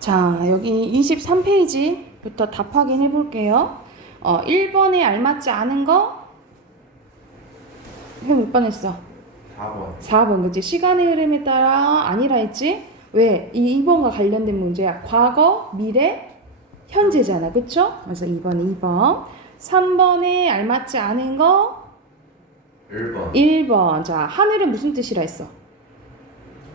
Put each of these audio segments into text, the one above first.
자, 여기 23페이지부터 답 확인해 볼게요. 1번에 알맞지 않은 거, 형 몇 번 했어? 4번. 4번, 그치? 시간의 흐름에 따라 아니라 했지? 왜? 이 2번과 관련된 문제야. 과거, 미래, 현재잖아. 그쵸? 그래서 2번, 2번. 3번에 알맞지 않은 거, 1번. 1번. 자, 하늘은 무슨 뜻이라 했어?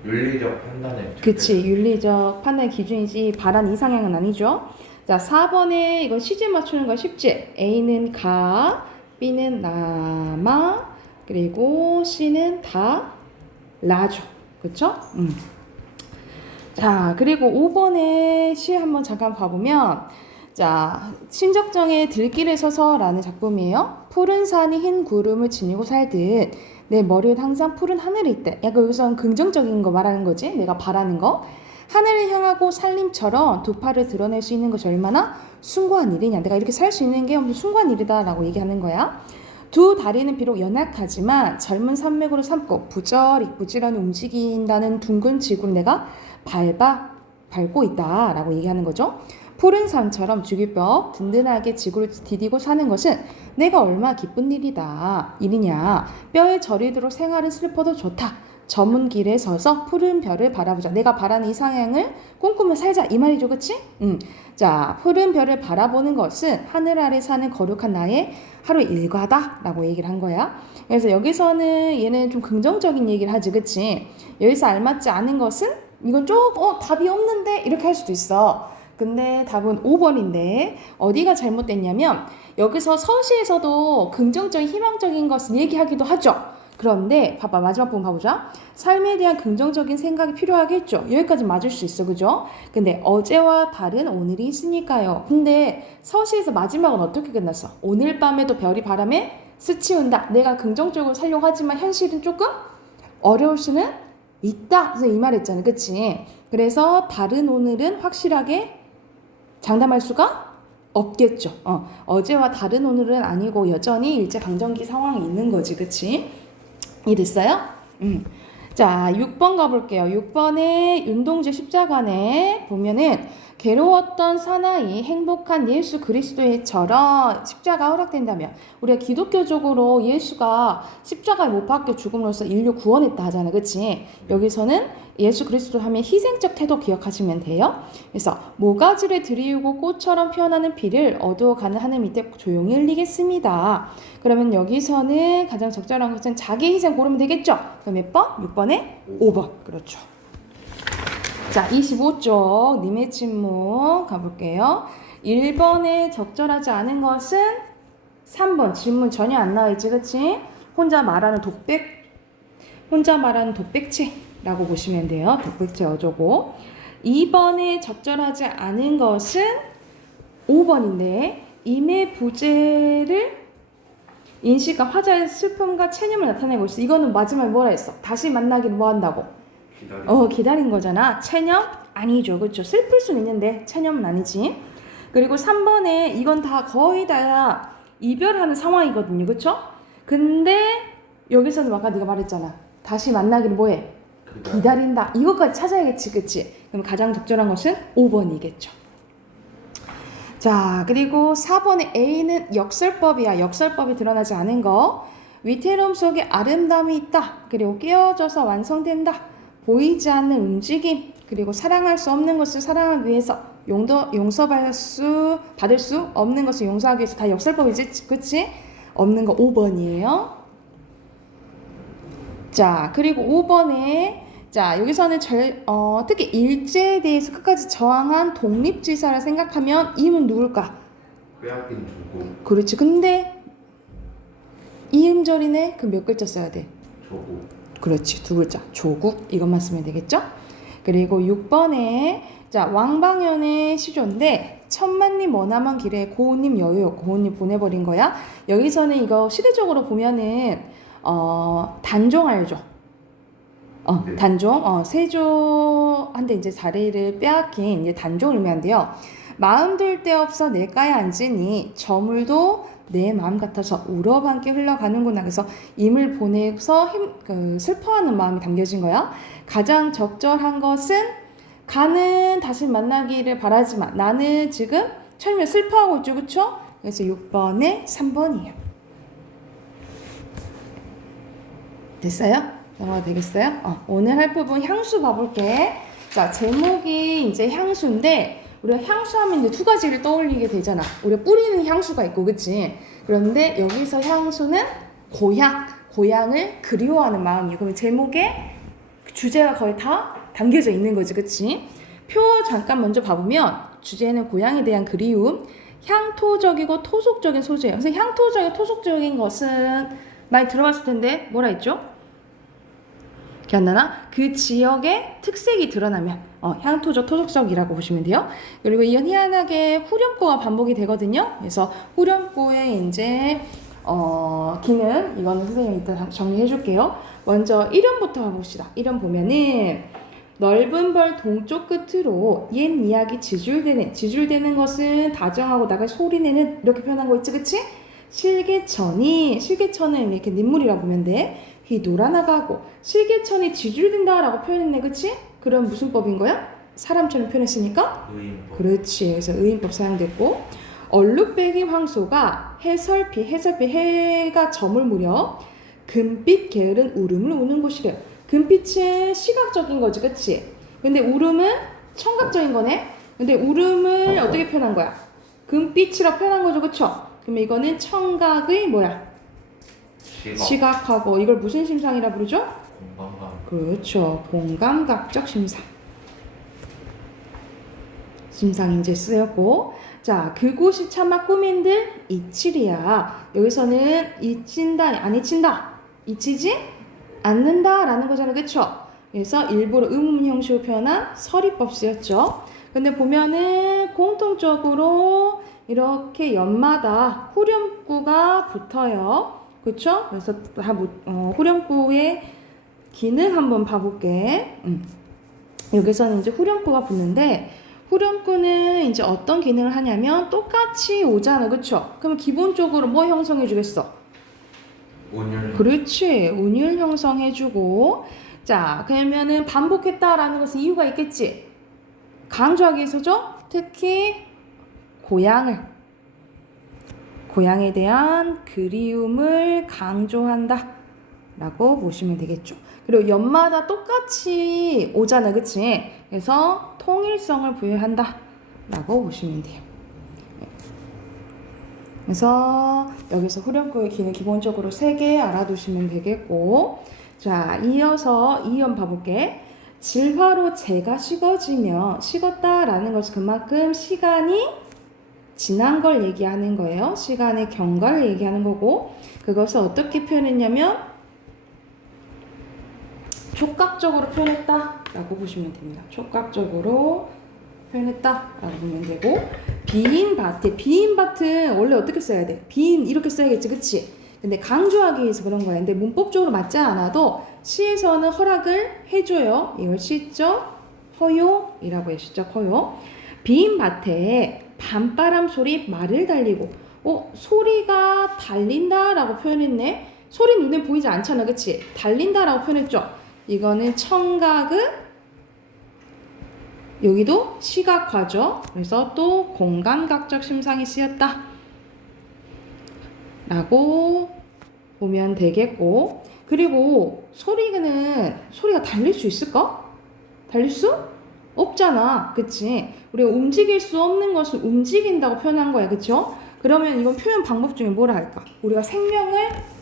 윤리적 판단의 그치, 윤리적 판단 기준이지 바란 이상향은 아니죠. 자, 4번에 이거 시제 맞추는 거 쉽지? A는 가, B는 남아, 그리고 C는 다 라죠. 그쵸? 자, 그리고 5번에 시 한번 잠깐 봐보면, 자, 신적정의 들길에 서서라는 작품이에요. 푸른 산이 흰 구름을 지니고 살듯 내 머리에 항상 푸른 하늘이 있대. 약간 여기서는 긍정적인 거 말하는 거지. 내가 바라는 거. 하늘을 향하고 살림처럼 두 팔을 드러낼 수 있는 것이 얼마나 숭고한 일이냐. 내가 이렇게 살 수 있는 게 엄청 숭고한 일이다라고 얘기하는 거야. 두 다리는 비록 연약하지만 젊은 산맥으로 삼고 부지런히 움직인다는 둥근 지구를 내가 밟고 있다라고 얘기하는 거죠. 푸른 산처럼 주기벽 든든하게 지구를 디디고 사는 것은 내가 얼마나 기쁜 일이냐. 뼈에 저리도록 생활은 슬퍼도 좋다. 저문 길에 서서 푸른 별을 바라보자. 내가 바라는 이상향을 꿈꾸며 살자. 이 말이죠. 그치? 자, 푸른 별을 바라보는 것은 하늘 아래 사는 거룩한 나의 하루 일과다라고 얘기를 한 거야. 그래서 여기서는 얘는 좀 긍정적인 얘기를 하지. 그치? 여기서 알맞지 않은 것은 이건 조금 답이 없는데 이렇게 할 수도 있어. 근데 답은 5번인데 어디가 잘못됐냐면 여기서 서시에서도 긍정적인 희망적인 것을 얘기하기도 하죠. 그런데 봐봐, 마지막 부분 봐보자. 삶에 대한 긍정적인 생각이 필요하겠죠. 여기까지 맞을 수 있어. 그죠? 근데 어제와 다른 오늘이 있으니까요. 근데 서시에서 마지막은 어떻게 끝났어? 오늘 밤에도 별이 바람에 스치운다. 내가 긍정적으로 살려고 하지만 현실은 조금 어려울 수는 있다. 그래서 이 말 했잖아. 그치? 그래서 다른 오늘은 확실하게 장담할 수가 없겠죠. 어제와 다른 오늘은 아니고 여전히 일제강점기 상황이 있는 거지. 그치? 이해됐어요? 자, 6번 가볼게요. 6번에 윤동주 십자가네 보면은 괴로웠던 사나이 행복한 예수 그리스도처럼 십자가 허락된다면 우리가 기독교적으로 예수가 십자가에 못 박혀 죽음으로써 인류 구원했다 하잖아. 그치? 여기서는 예수 그리스도 하면 희생적 태도 기억하시면 돼요. 그래서 모가지를 들이우고 꽃처럼 피어나는 피를 어두워가는 하늘 밑에 조용히 흘리겠습니다. 그러면 여기서는 가장 적절한 것은 자기 희생 고르면 되겠죠? 그럼 몇 번? 6번에 5번. 그렇죠. 자, 25쪽 님의 침묵 가볼게요. 1번에 적절하지 않은 것은 3번 질문 전혀 안 나와있지. 그치? 혼자 말하는 독백체라고 보시면 돼요. 독백체 어조고. 2번에 적절하지 않은 것은 5번인데 임의 부재를 인식과 화자의 슬픔과 체념을 나타내고 있어. 이거는 마지막에 뭐라 했어? 다시 만나기를 뭐 한다고? 기다린 거잖아. 체념? 아니죠. 그렇죠. 슬플 수는 있는데 체념은 아니지. 그리고 3번에 이건 다 거의 다 이별하는 상황이거든요. 그렇죠? 근데 여기서는 아까 네가 말했잖아. 다시 만나기를 뭐해? 기다린다. 이것까지 찾아야겠지. 그치? 그럼 가장 적절한 것은 5번이겠죠. 자, 그리고 4번의 A는 역설법이야. 역설법이 드러나지 않은 거. 위태로움 속에 아름다움이 있다. 그리고 깨어져서 완성된다. 보이지 않는 움직임. 그리고 사랑할 수 없는 것을 사랑하기 위해서 용서받을 수 없는 것을 용서하기 위해서 다 역설법이지. 그치? 없는 거 5번이에요. 자, 그리고 5번에 자, 여기서는 특히 일제에 대해서 끝까지 저항한 독립지사를 생각하면 이음은 누굴까? 빼앗긴 조국. 그렇지. 근데 이음절이네. 그럼 몇 글자 써야 돼? 조국. 그렇지. 두 글자. 조국. 이것만 쓰면 되겠죠? 그리고 6번에 자, 왕방연의 시조인데 천만리 머나먼 길에 고운님 여유. 고운님 보내버린 거야. 여기서는 이거 시대적으로 보면은 단종 알죠? 네. 단종, 세조한테 이제 자리를 빼앗긴 이제 단종을 의미한데요. 마음 둘 데 없어 내가에 앉으니 저물도 내 마음 같아서 우러봐 함께 흘러가는구나. 그래서 임을 보내서 슬퍼하는 마음이 담겨진 거야. 가장 적절한 것은 가는 다시 만나기를 바라지만 나는 지금 철면 슬퍼하고 있죠. 그쵸? 그래서 6번에 3번이에요. 됐어요? 넘어가도 되겠어요? 오늘 할 부분 향수 봐볼게. 자, 제목이 이제 향수인데 우리가 향수하면 이제 두 가지를 떠올리게 되잖아. 우리가 뿌리는 향수가 있고, 그치? 그런데 여기서 향수는 고향을 그리워하는 마음이에요. 그러면 제목에 주제가 거의 다 담겨져 있는 거지, 그치? 표 잠깐 먼저 봐보면 주제는 고향에 대한 그리움, 향토적이고 토속적인 소재예요. 그래서 향토적이고 토속적인 것은 많이 들어봤을 텐데 뭐라 했죠? 기억 안 나나? 그 지역의 특색이 드러나면 향토적, 토속적이라고 보시면 돼요. 그리고 이건 희한하게 후렴구가 반복이 되거든요. 그래서 후렴구의 이제 기능, 이거는 선생님이 이따 정리해 줄게요. 먼저 1연부터 가봅시다. 1연 보면은 넓은 벌 동쪽 끝으로 옛 이야기 지줄되는 것은 다정하고 나가 소리내는 이렇게 표현한 거 있지, 그치? 실개천은 이렇게 냇물이라고 보면 돼. 휘돌아나가고 실개천이 지줄된다 라고 표현했네, 그치? 그럼 무슨 법인 거야? 사람처럼 표현했으니까? 의인법. 그렇지. 그래서 의인법 사용됐고, 얼룩배기 황소가 해설피 해가 저물 무렵 금빛 게으른 울음을 우는 곳이래요. 금빛은 시각적인 거지, 그치? 근데 울음은 청각적인 거네? 근데 울음을 어떻게 표현한 거야? 금빛이라고 표현한 거죠, 그쵸? 그러면 이거는 청각의 뭐야? 시각하고, 이걸 무슨 심상이라 부르죠? 공감각. 그렇죠. 공감각적 심상이 이제 쓰였고, 자, 그곳이 차마 꾸민들 이칠이야. 여기서는 잊힌다, 안 잊힌다, 잊히지 않는다 라는 거잖아요, 그쵸? 그래서 일부러 의문 형식으로 표현한 서리법 쓰였죠. 근데 보면은 공통적으로 이렇게 연마다 후렴구가 붙어요. 그쵸? 그래서 다 후렴구의 기능 한번 봐볼게. 여기서는 이제 후렴구가 붙는데, 후렴구는 이제 어떤 기능을 하냐면 똑같이 오잖아, 그쵸? 그럼 기본적으로 뭐 형성해 주겠어? 운율. 그렇지, 운율 형성해주고. 자, 그러면은 반복했다라는 것은 이유가 있겠지? 강조하기 위해서죠. 특히 고향에 대한 그리움을 강조한다 라고 보시면 되겠죠. 그리고 연마다 똑같이 오잖아, 그치? 그래서 통일성을 부여한다 라고 보시면 돼요. 그래서 여기서 후렴구의 기능 기본적으로 3개 알아두시면 되겠고, 자, 이어서 2연 봐볼게. 질화로 재가 식었다라는 것은 그만큼 시간이 지난 걸 얘기하는 거예요. 시간의 경과를 얘기하는 거고, 그것을 어떻게 표현했냐면 촉각적으로 표현했다 라고 보시면 됩니다. 촉각적으로 표현했다 라고 보면 되고, 비인밭은 원래 어떻게 써야 돼? 비인 이렇게 써야겠지, 그치? 근데 강조하기 위해서 그런 거야. 근데 문법적으로 맞지 않아도 시에서는 허락을 해줘요. 이걸 시적 허용이라고 해요. 시적 허용. 비인밭에 밤바람 소리 말을 달리고, 소리가 달린다 라고 표현했네. 소리 눈에 보이지 않잖아, 그치? 달린다 라고 표현했죠. 이거는 청각은 여기도 시각화죠. 그래서 또 공감각적 심상이 쓰였다 라고 보면 되겠고, 그리고 소리가 달릴 수 있을까? 달릴 수 없잖아, 그치? 우리가 움직일 수 없는 것을 움직인다고 표현한 거야, 그쵸? 그러면 이건 표현 방법 중에 뭐라 할까? 우리가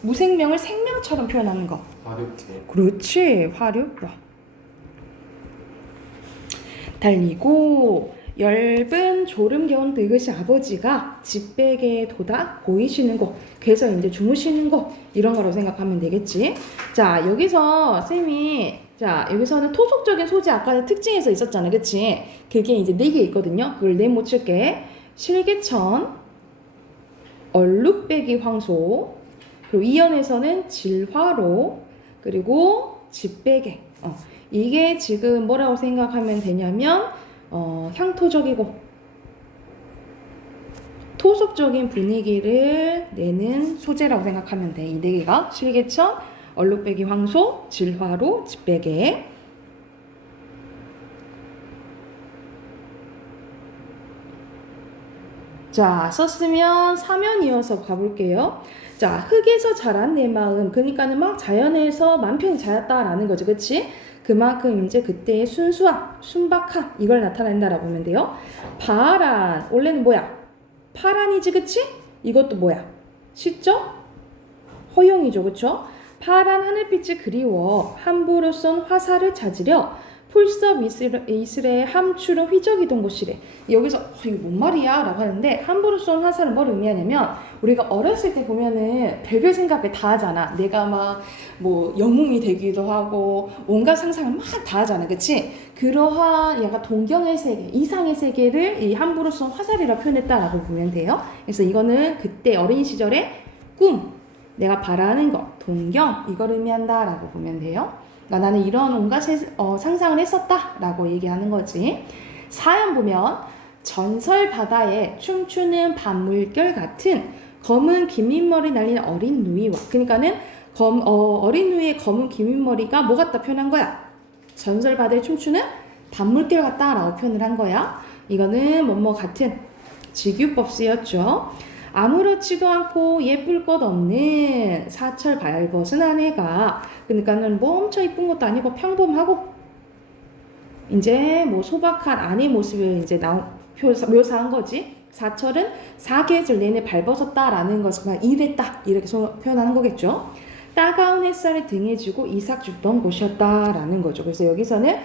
무생명을 생명처럼 표현하는 거. 화력도. 그렇지, 화력도. 달리고 엷은 졸음겨운 늙으신 아버지가 집베개에 도다 보이시는 곳, 그래서 이제 주무시는 곳, 이런 거라고 생각하면 되겠지. 자, 여기서 여기서는 토속적인 소재 아까 특징에서 있었잖아, 그치? 그게 이제 4개 있거든요. 그걸 못 칠게. 실개천, 얼룩배기 황소, 그리고 이연에서는 질화로, 그리고 집베개. 이게 지금 뭐라고 생각하면 되냐면 향토적이고 토속적인 분위기를 내는 소재라고 생각하면 돼. 이 4개가 실개천, 얼룩배기 황소, 질화로, 집베개. 자, 썼으면 사면 이어서 가볼게요. 자, 흙에서 자란 내 마음. 그러니까는 막 자연에서 맘 편히 자랐다라는 거죠. 그치? 그만큼 이제 그때의 순수함, 순박함, 이걸 나타낸다라고 보면 돼요. 파란. 원래는 뭐야? 파란이지, 그치? 이것도 뭐야? 쉽죠? 허용이죠, 그쵸? 파란 하늘빛이 그리워 함부로 쏜 화살을 찾으려 풀섭 이슬의 함추로 휘적이던 곳이래. 여기서 이거 뭔 말이야? 라고 하는데 함부로 쏜 화살은 뭘 의미하냐면 우리가 어렸을 때 보면은 별별 생각을 다 하잖아. 내가 막 뭐 영웅이 되기도 하고 온갖 상상을 막 다 하잖아. 그치? 그러한 약간 동경의 세계, 이상의 세계를 이 함부로 쏜 화살이라 표현했다라고 보면 돼요. 그래서 이거는 그때 어린 시절의 꿈, 내가 바라는 것, 동경 이걸 의미한다라고 보면 돼요. 그러니까 나는 이런 온갖 상상을 했었다라고 얘기하는 거지. 사연 보면 전설 바다에 춤추는 밤물결 같은 검은 긴민머리 날린 어린 누이와 그러니까는 어린 누이의 검은 긴민머리가 뭐 같다 표현한 거야? 전설 바다에 춤추는 밤물결 같다라고 표현을 한 거야. 이거는 뭐뭐 같은 직유법 쓰였죠. 아무렇지도 않고 예쁠 것 없는 사철 발벗은 아내가 그러니까는 뭐 엄청 이쁜 것도 아니고 평범하고 이제 뭐 소박한 아내 모습을 이제 묘사한 거지. 사철은 사계절 내내 발벗었다라는 것을 그냥 일했다 이렇게 표현하는 거겠죠. 따가운 햇살에 등에 지고 이삭 죽던 곳이었다라는 거죠. 그래서 여기서는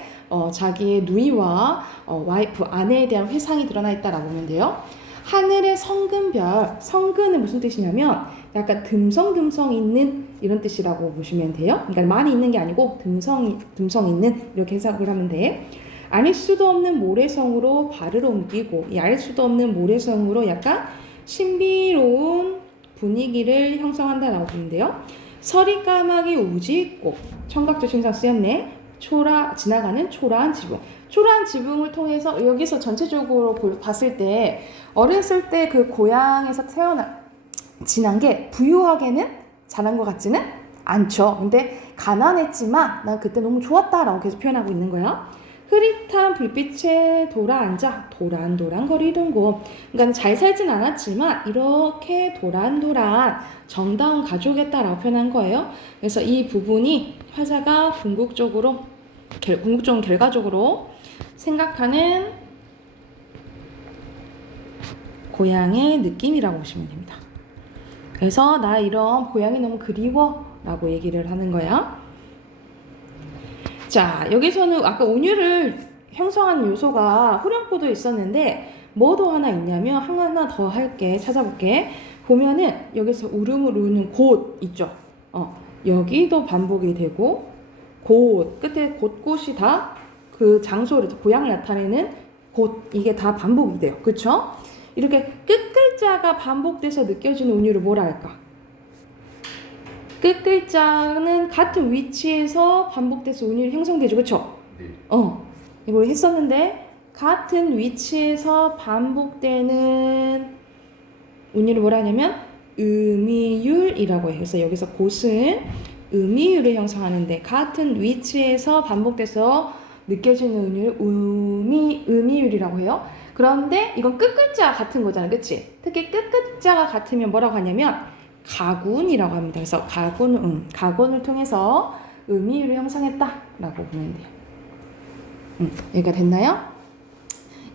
자기의 누이와 와이프 아내에 대한 회상이 드러나 있다라고 보면 돼요. 하늘의 성근별, 성근은 무슨 뜻이냐면 약간 듬성듬성 있는 이런 뜻이라고 보시면 돼요. 그러니까 많이 있는 게 아니고 듬성 있는 이렇게 해석을 하면 돼. 알 수도 없는 모래성으로 발을 옮기고 이 알 수도 없는 모래성으로 약간 신비로운 분위기를 형성한다라고 보는데요. 서리 까마귀 우지꽃, 청각조 신상 쓰였네. 지나가는 초라한 지붕. 초라한 지붕을 통해서 여기서 전체적으로 봤을 때 어렸을 때 그 고향에서 지난 게 부유하게는 자란 것 같지는 않죠. 근데 가난했지만 난 그때 너무 좋았다라고 계속 표현하고 있는 거야. 흐릿한 불빛에 돌아앉아 도란도란 거리던 곳. 그러니까 잘 살진 않았지만 이렇게 도란도란 정다운 가족이었다라고 표현한 거예요. 그래서 이 부분이 화자가 궁극적인 결과적으로 생각하는 고향의 느낌이라고 보시면 됩니다. 그래서 나 이런 고향이 너무 그리워 라고 얘기를 하는 거야. 자, 여기서는 아까 운율을 형성한 요소가 후렴구도 있었는데 뭐도 하나 있냐면 하나 더 할게. 찾아볼게. 보면은 여기서 울음을 우는 곳 있죠. 여기도 반복이 되고 곳 끝에 곳곳이 다 그 장소를 고향을 나타내는 곳 이게 다 반복이 돼요. 그쵸? 이렇게 끝글자가 반복돼서 느껴지는 운율을 뭐라 할까? 끝글자는 같은 위치에서 반복돼서 운율이 형성되죠. 그쵸? 네. 이걸 했었는데 같은 위치에서 반복되는 운율을 뭐라 하냐면 음이율이라고 해요. 그래서 여기서 곳은 음이율을 형성하는데 같은 위치에서 반복돼서 느껴지는 운율을 음이율이라고 해요. 그런데 이건 끝글자 같은 거잖아요. 그치? 특히 끝글자가 같으면 뭐라고 하냐면 가군이라고 합니다. 그래서 가군을 통해서 음이율을 형성했다라고 보면 돼요. 여기가 됐나요?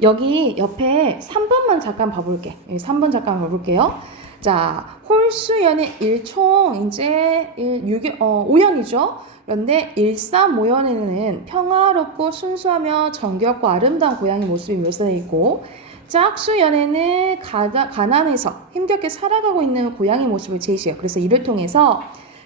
여기 옆에 3번만 잠깐 봐볼게. 여기 3번 잠깐 봐볼게요. 자, 홀수연의 1총 이제 5연이죠. 그런데 1,3,5연에는 평화롭고 순수하며 정겹고 아름다운 고향의 모습이 묘사되어 있고 짝수연에는 가난해서 힘겹게 살아가고 있는 고향의 모습을 제시해요. 그래서 이를 통해서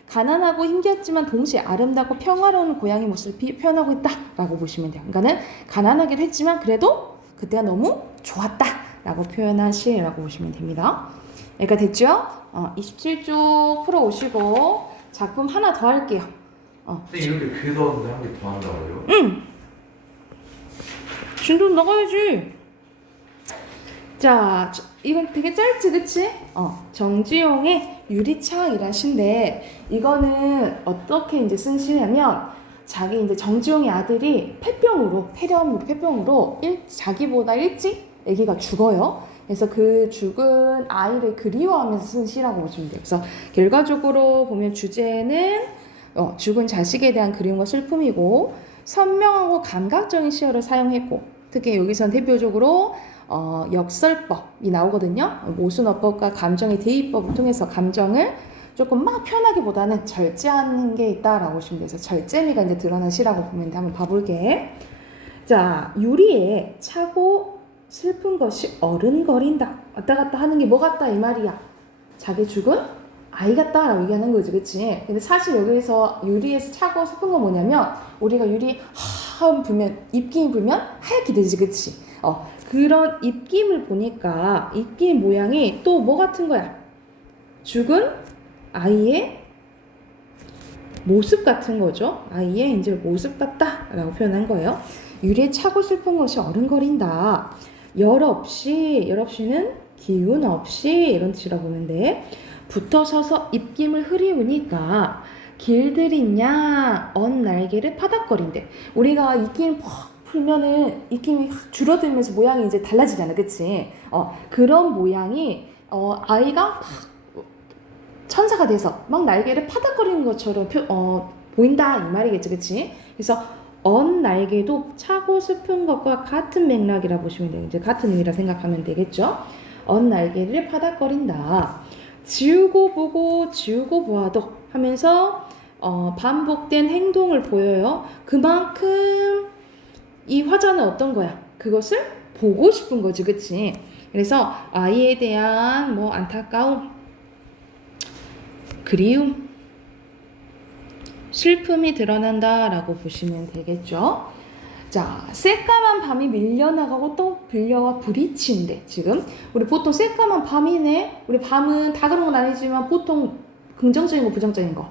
가난하고 힘겹지만 동시에 아름답고 평화로운 고향의 모습을 표현하고 있다라고 보시면 돼요. 그러니까는 가난하긴 했지만 그래도 그때가 너무 좋았다라고 표현한 시라고 보시면 됩니다. 여기가 됐죠? 27쪽 풀어오시고 작품 하나 더 할게요. 이렇게 글 넣었는데 한 개 더 한다고요? 응. 진도 나가야지. 자, 이건 되게 짧지, 그치? 정지용의 유리창이란 시인데 이거는 어떻게 이제 쓴 시냐면 자기 이제 정지용의 아들이 폐병으로 자기보다 일찍 아기가 죽어요. 그래서 그 죽은 아이를 그리워하면서 쓴 시라고 보시면 돼요. 그래서 결과적으로 보면 주제는 죽은 자식에 대한 그리움과 슬픔이고 선명하고 감각적인 시어를 사용했고 특히 여기선 대표적으로 역설법이 나오거든요. 모순어법과 감정의 대입법을 통해서 감정을 조금 막 표현하기보다는 절제하는 게 있다라고 보시면 돼요. 그래서 절제미가 이제 드러난 시라고 보면 돼. 한번 봐볼게. 자, 유리에 차고 슬픈 것이 어른거린다. 왔다 갔다 하는 게 뭐 같다 이 말이야. 자기 죽은 아이 같다라고 얘기하는 거지, 그치? 근데 사실 여기서 유리에서 차고 슬픈 건 뭐냐면 우리가 유리 하음 불면 입김 불면 하얗게 되지, 그치? 그런 입김을 보니까 입김 모양이 또 뭐 같은 거야? 죽은 아이의 모습 같은 거죠. 아이의 이제 모습 같다라고 표현한 거예요. 유리에 차고 슬픈 것이 어른거린다. 열 없이는 기운 없이 이런 뜻이라고 보는데 붙어 서서 입김을 흐리우니까 길들인 양 언날개를 파닥거린대. 우리가 입김 퍽 풀면은 입김이 확 줄어들면서 모양이 이제 달라지잖아, 그치? 그런 모양이 아이가 막 천사가 돼서 막 날개를 파닥거리는 것처럼 보인다 이 말이겠지, 그치? 그래서 언날개도 차고 슬픈 것과 같은 맥락이라 보시면 돼요. 이제 같은 의미라 생각하면 되겠죠? 언날개를 파닥거린다. 지우고 보고 지우고 보아도 하면서 반복된 행동을 보여요. 그만큼 이 화자는 어떤 거야? 그것을 보고 싶은 거지, 그치? 그래서 아이에 대한 뭐 안타까움, 그리움, 슬픔이 드러난다라고 보시면 되겠죠. 자, 새까만 밤이 밀려나가고 또 빌려와 부딪힌대. 지금 우리 보통 새까만 밤이네. 우리 밤은 다 그런 건 아니지만 보통 긍정적인 거, 부정적인 거.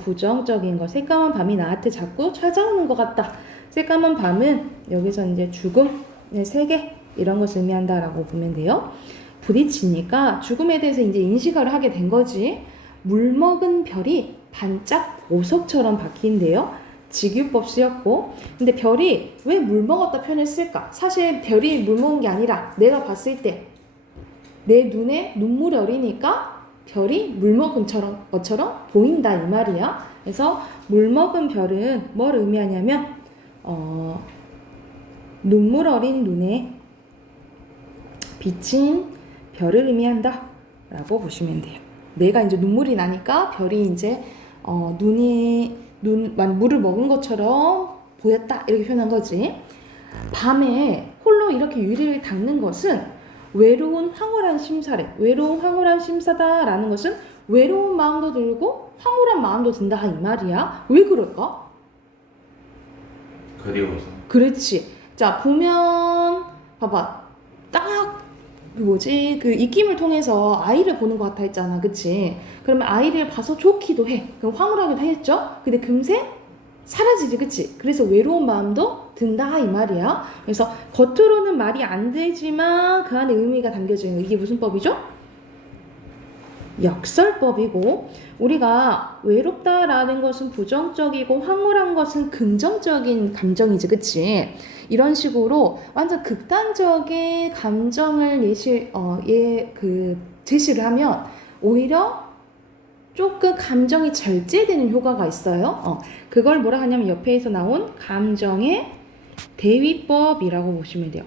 부정적인 거. 새까만 밤이 나한테 자꾸 찾아오는 것 같다. 새까만 밤은 여기서 이제 죽음의 세계 이런 것을 의미한다라고 보면 돼요. 부딪히니까 죽음에 대해서 이제 인식을 하게 된 거지. 물먹은 별이 반짝 보석처럼 박힌대요. 직유법 쓰였고, 근데 별이 왜 물먹었다 표현했을까? 사실 별이 물먹은 게 아니라 내가 봤을 때 내 눈에 눈물이 어리니까 별이 물먹은 것처럼 보인다 이 말이야. 그래서 물먹은 별은 뭘 의미하냐면 눈물 어린 눈에 비친 별을 의미한다 라고 보시면 돼요. 내가 이제 눈물이 나니까 별이 이제 물을 먹은 것처럼 보였다 이렇게 표현한 거지. 밤에 홀로 이렇게 유리를 닦는 것은 외로운 황홀한 심사래. 외로운 황홀한 심사다라는 것은 외로운 마음도 들고 황홀한 마음도 든다 이 말이야. 왜 그럴까? 그리워서. 그렇지. 자, 보면 봐봐. 딱 그 입김을 통해서 아이를 보는 것 같아 했잖아, 그치? 그러면 아이를 봐서 좋기도 해. 그럼 황홀하기도 했죠? 근데 금세 사라지지, 그치? 그래서 외로운 마음도 든다 이 말이야. 그래서 겉으로는 말이 안 되지만 그 안에 의미가 담겨져 있는 이게 무슨 법이죠? 역설법이고, 우리가 외롭다라는 것은 부정적이고 황홀한 것은 긍정적인 감정이지, 그치? 이런 식으로 완전 극단적인 감정을 제시를 하면 오히려 조금 감정이 절제되는 효과가 있어요. 그걸 뭐라 하냐면 옆에서 나온 감정의 대위법이라고 보시면 돼요.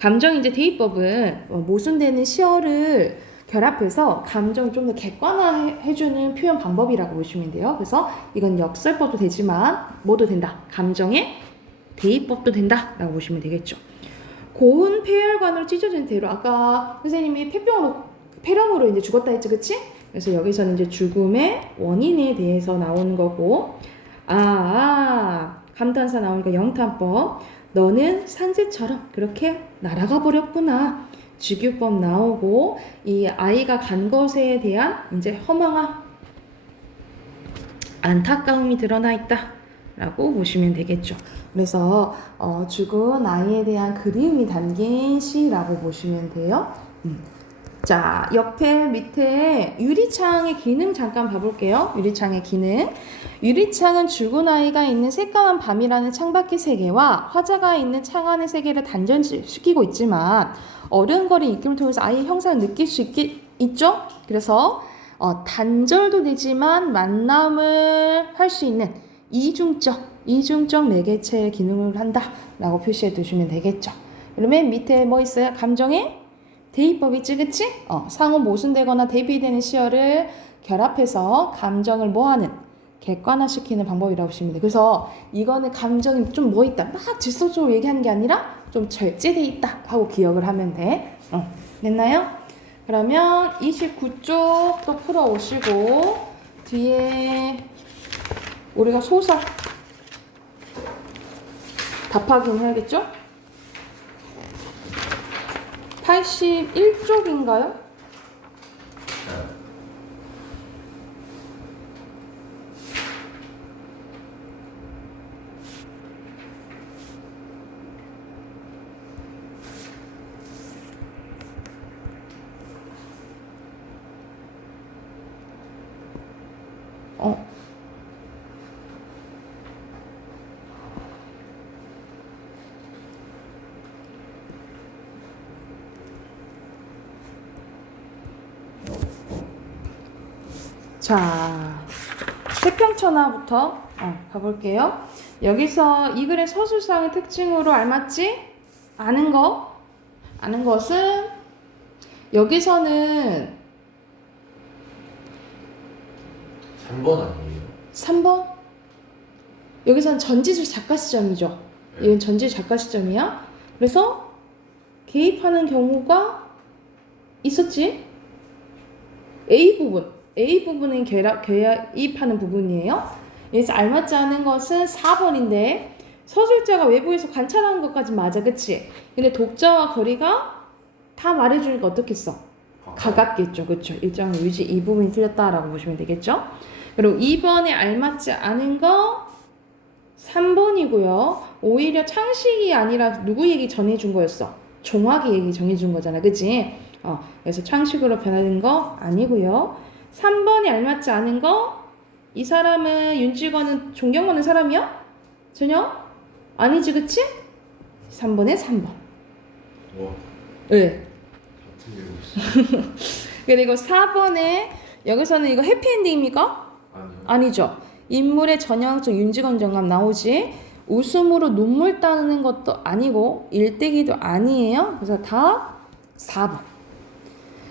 감정 이제 대위법은 모순되는 시어를 결합해서 감정을 좀 더 객관화해주는 표현 방법이라고 보시면 돼요. 그래서 이건 역설법도 되지만 뭐도 된다. 감정의 대입법도 된다라고 보시면 되겠죠. 고운 폐혈관으로 찢어진 대로 아까 선생님이 폐렴으로 이제 죽었다 했지, 그치? 그래서 여기서는 이제 죽음의 원인에 대해서 나오는 거고, 감탄사 나오니까 영탄법. 너는 산새처럼 그렇게 날아가 버렸구나. 직유법 나오고, 이 아이가 간 것에 대한 이제 허망함, 안타까움이 드러나 있다 라고 보시면 되겠죠. 그래서 죽은 아이에 대한 그리움이 담긴 시라고 보시면 돼요. 자, 옆에 밑에 유리창의 기능 잠깐 봐볼게요. 유리창의 기능. 유리창은 죽은 아이가 있는 새까만 밤이라는 창밖의 세계와 화자가 있는 창 안의 세계를 단절시키고 있지만 어른거린 입김을 통해서 아이의 형상을 느낄 수 있죠? 그래서 단절도 되지만 만남을 할 수 있는 이중적 매개체의 기능을 한다라고 표시해 두시면 되겠죠. 그러면 밑에 뭐 있어요? 감정의 대입법 있지, 그치? 상호 모순되거나 대비되는 시어를 결합해서 감정을 뭐하는? 객관화시키는 방법이라고 보시면 돼요. 그래서 이거는 감정이 좀 뭐 있다, 막 질서적으로 얘기하는 게 아니라 좀 절제돼 있다 하고 기억을 하면 돼. 됐나요? 그러면 29쪽 또 풀어오시고 뒤에 우리가 소설 답하기는 해야겠죠? 81쪽인가요? 자, 태평천하부터 가볼게요. 여기서 이 글의 서술상의 특징으로 알맞지? 아는 것은 여기서는 3번 아니에요? 3번? 여기서는 전지주 작가 시점이죠. 이건 전지주 작가 시점이야. 그래서 개입하는 경우가 있었지? A 부분은 개입하는 부분이에요. 여기서 알맞지 않은 것은 4번인데 서술자가 외부에서 관찰하는 것까지 맞아, 그치? 근데 독자와 거리가 다 말해주니까 어떻겠어? 가깝겠죠, 그쵸? 일정한 유지 이 부분이 틀렸다라고 보시면 되겠죠? 그리고 2번에 알맞지 않은 거 3번이고요. 오히려 창식이 아니라 누구 얘기 전해준 거였어? 종학이 얘기 전해준 거잖아, 그치? 그래서 창식으로 변하는 거 아니고요. 3번이 알맞지 않은 거, 이 사람은 윤직원은 존경받는 사람이야? 전혀? 아니지, 그치? 3번에 3번. 와, 네. 같은 내용. 그리고 4번에 여기서는 이거 해피엔딩입니까? 아니요. 아니죠. 인물의 전형적 윤직원 정감 나오지. 웃음으로 눈물 따는 것도 아니고 일대기도 아니에요. 그래서 다 4번.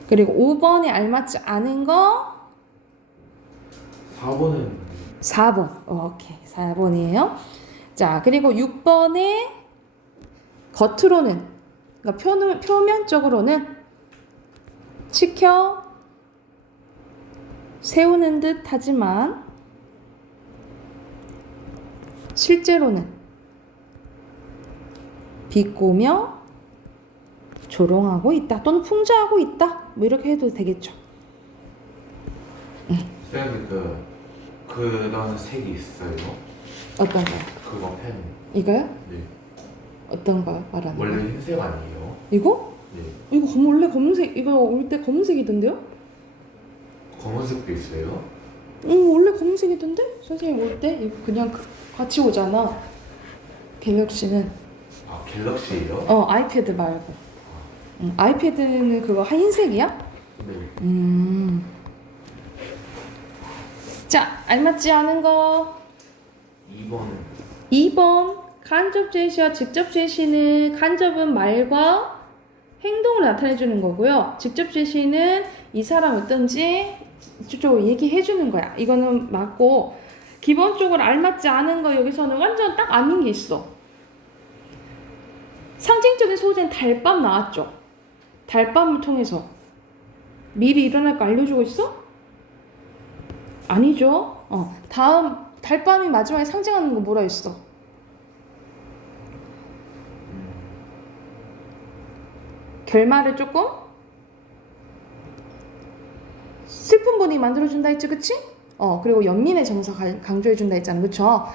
그리고 5번에 알맞지 않은 거 4번은 4번. 오케이. 4번이에요. 자, 그리고 6번에 겉으로는, 그러니까 표면적으로는 치켜 세우는 듯 하지만 실제로는 비꼬며 조롱하고 있다 또는 풍자하고 있다 뭐 이렇게 해도 되겠죠. 쌤이 그런 색이 있어요. 어떤 거요? 그거 펜. 이거요? 네. 어떤 거요? 말하는 원래 거? 흰색 아니에요? 이거? 네. 이거 원래 검은색, 이거 올 때 검은색이던데요? 검은색도 있어요? 원래 검은색이던데? 선생님 올 때? 이거 그냥 같이 오잖아. 갤럭시는. 아, 갤럭시예요? 아이패드 말고. 아이패드는 그거 흰색이야? 네. 자, 알맞지 않은 거. 2번은 2번 간접 제시와 직접 제시는, 간접은 말과 행동을 나타내주는 거고요. 직접 제시는 이 사람 어떤지 쭉 얘기해주는 거야. 이거는 맞고, 기본적으로 알맞지 않은 거 여기서는 완전 딱 아닌 게 있어. 상징적인 소재는 달밤 나왔죠. 달밤을 통해서 미리 일어날 거 알려주고 있어? 아니죠. 다음 달밤이 마지막에 상징하는 거 뭐라 했어? 결말을 조금 슬픈 분위기 만들어준다 했지, 그치? 그리고 연민의 정서 강조해준다 했잖아, 그쵸?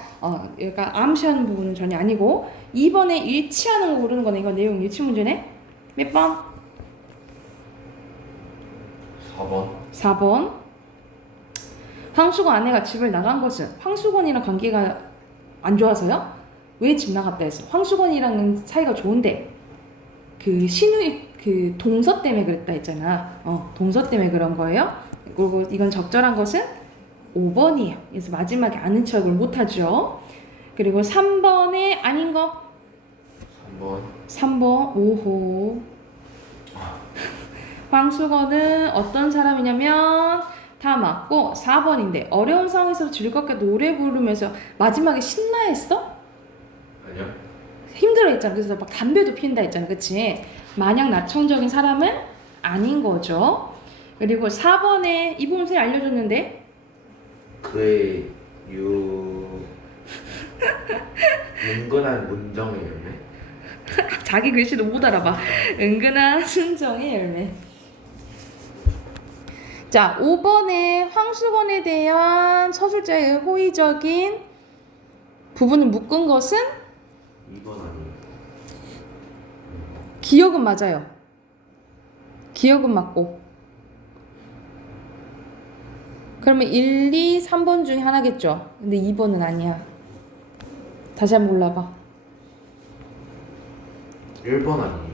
얘가 암시하는 부분은 전혀 아니고. 2번에 일치하는 거 고르는 거네. 이거 내용 일치 문제네. 몇 번? 4번. 4번. 황수건 아내가 집을 나간 것은 황수건이랑 관계가 안 좋아서요? 왜 집 나갔다 했어? 황수건이랑은 사이가 좋은데 그 신우이 그 동서 때문에 그랬다 했잖아. 동서 때문에 그런 거예요. 그리고 이건 적절한 것은 5번이에요. 그래서 마지막에 아는 척을 못하죠. 그리고 3번에 아닌 거 3번. 3번 5호. 황수건은 어떤 사람이냐면 다 맞고 4번인데 어려운 상황에서 즐겁게 노래 부르면서 마지막에 신나했어? 아니요. 힘들어 했잖아. 그래서 막 담배도 피운다 했잖아. 그치? 마냥 나청적인 사람은 아닌 거죠. 그리고 4번에 이 부분 선생님이 알려줬는데 그의 은근한 문정의 열매. 자기 글씨도 못 알아봐. 은근한 순정의 열매. 자, 5번에 황수건에 대한 서술자의 호의적인 부분을 묶은 것은 2번 아니에요. 기억은 맞아요. 기억은 맞고. 그러면 1, 2, 3번 중에 하나겠죠. 근데 2번은 아니야. 다시 한번 골라봐. 1번 아니에요.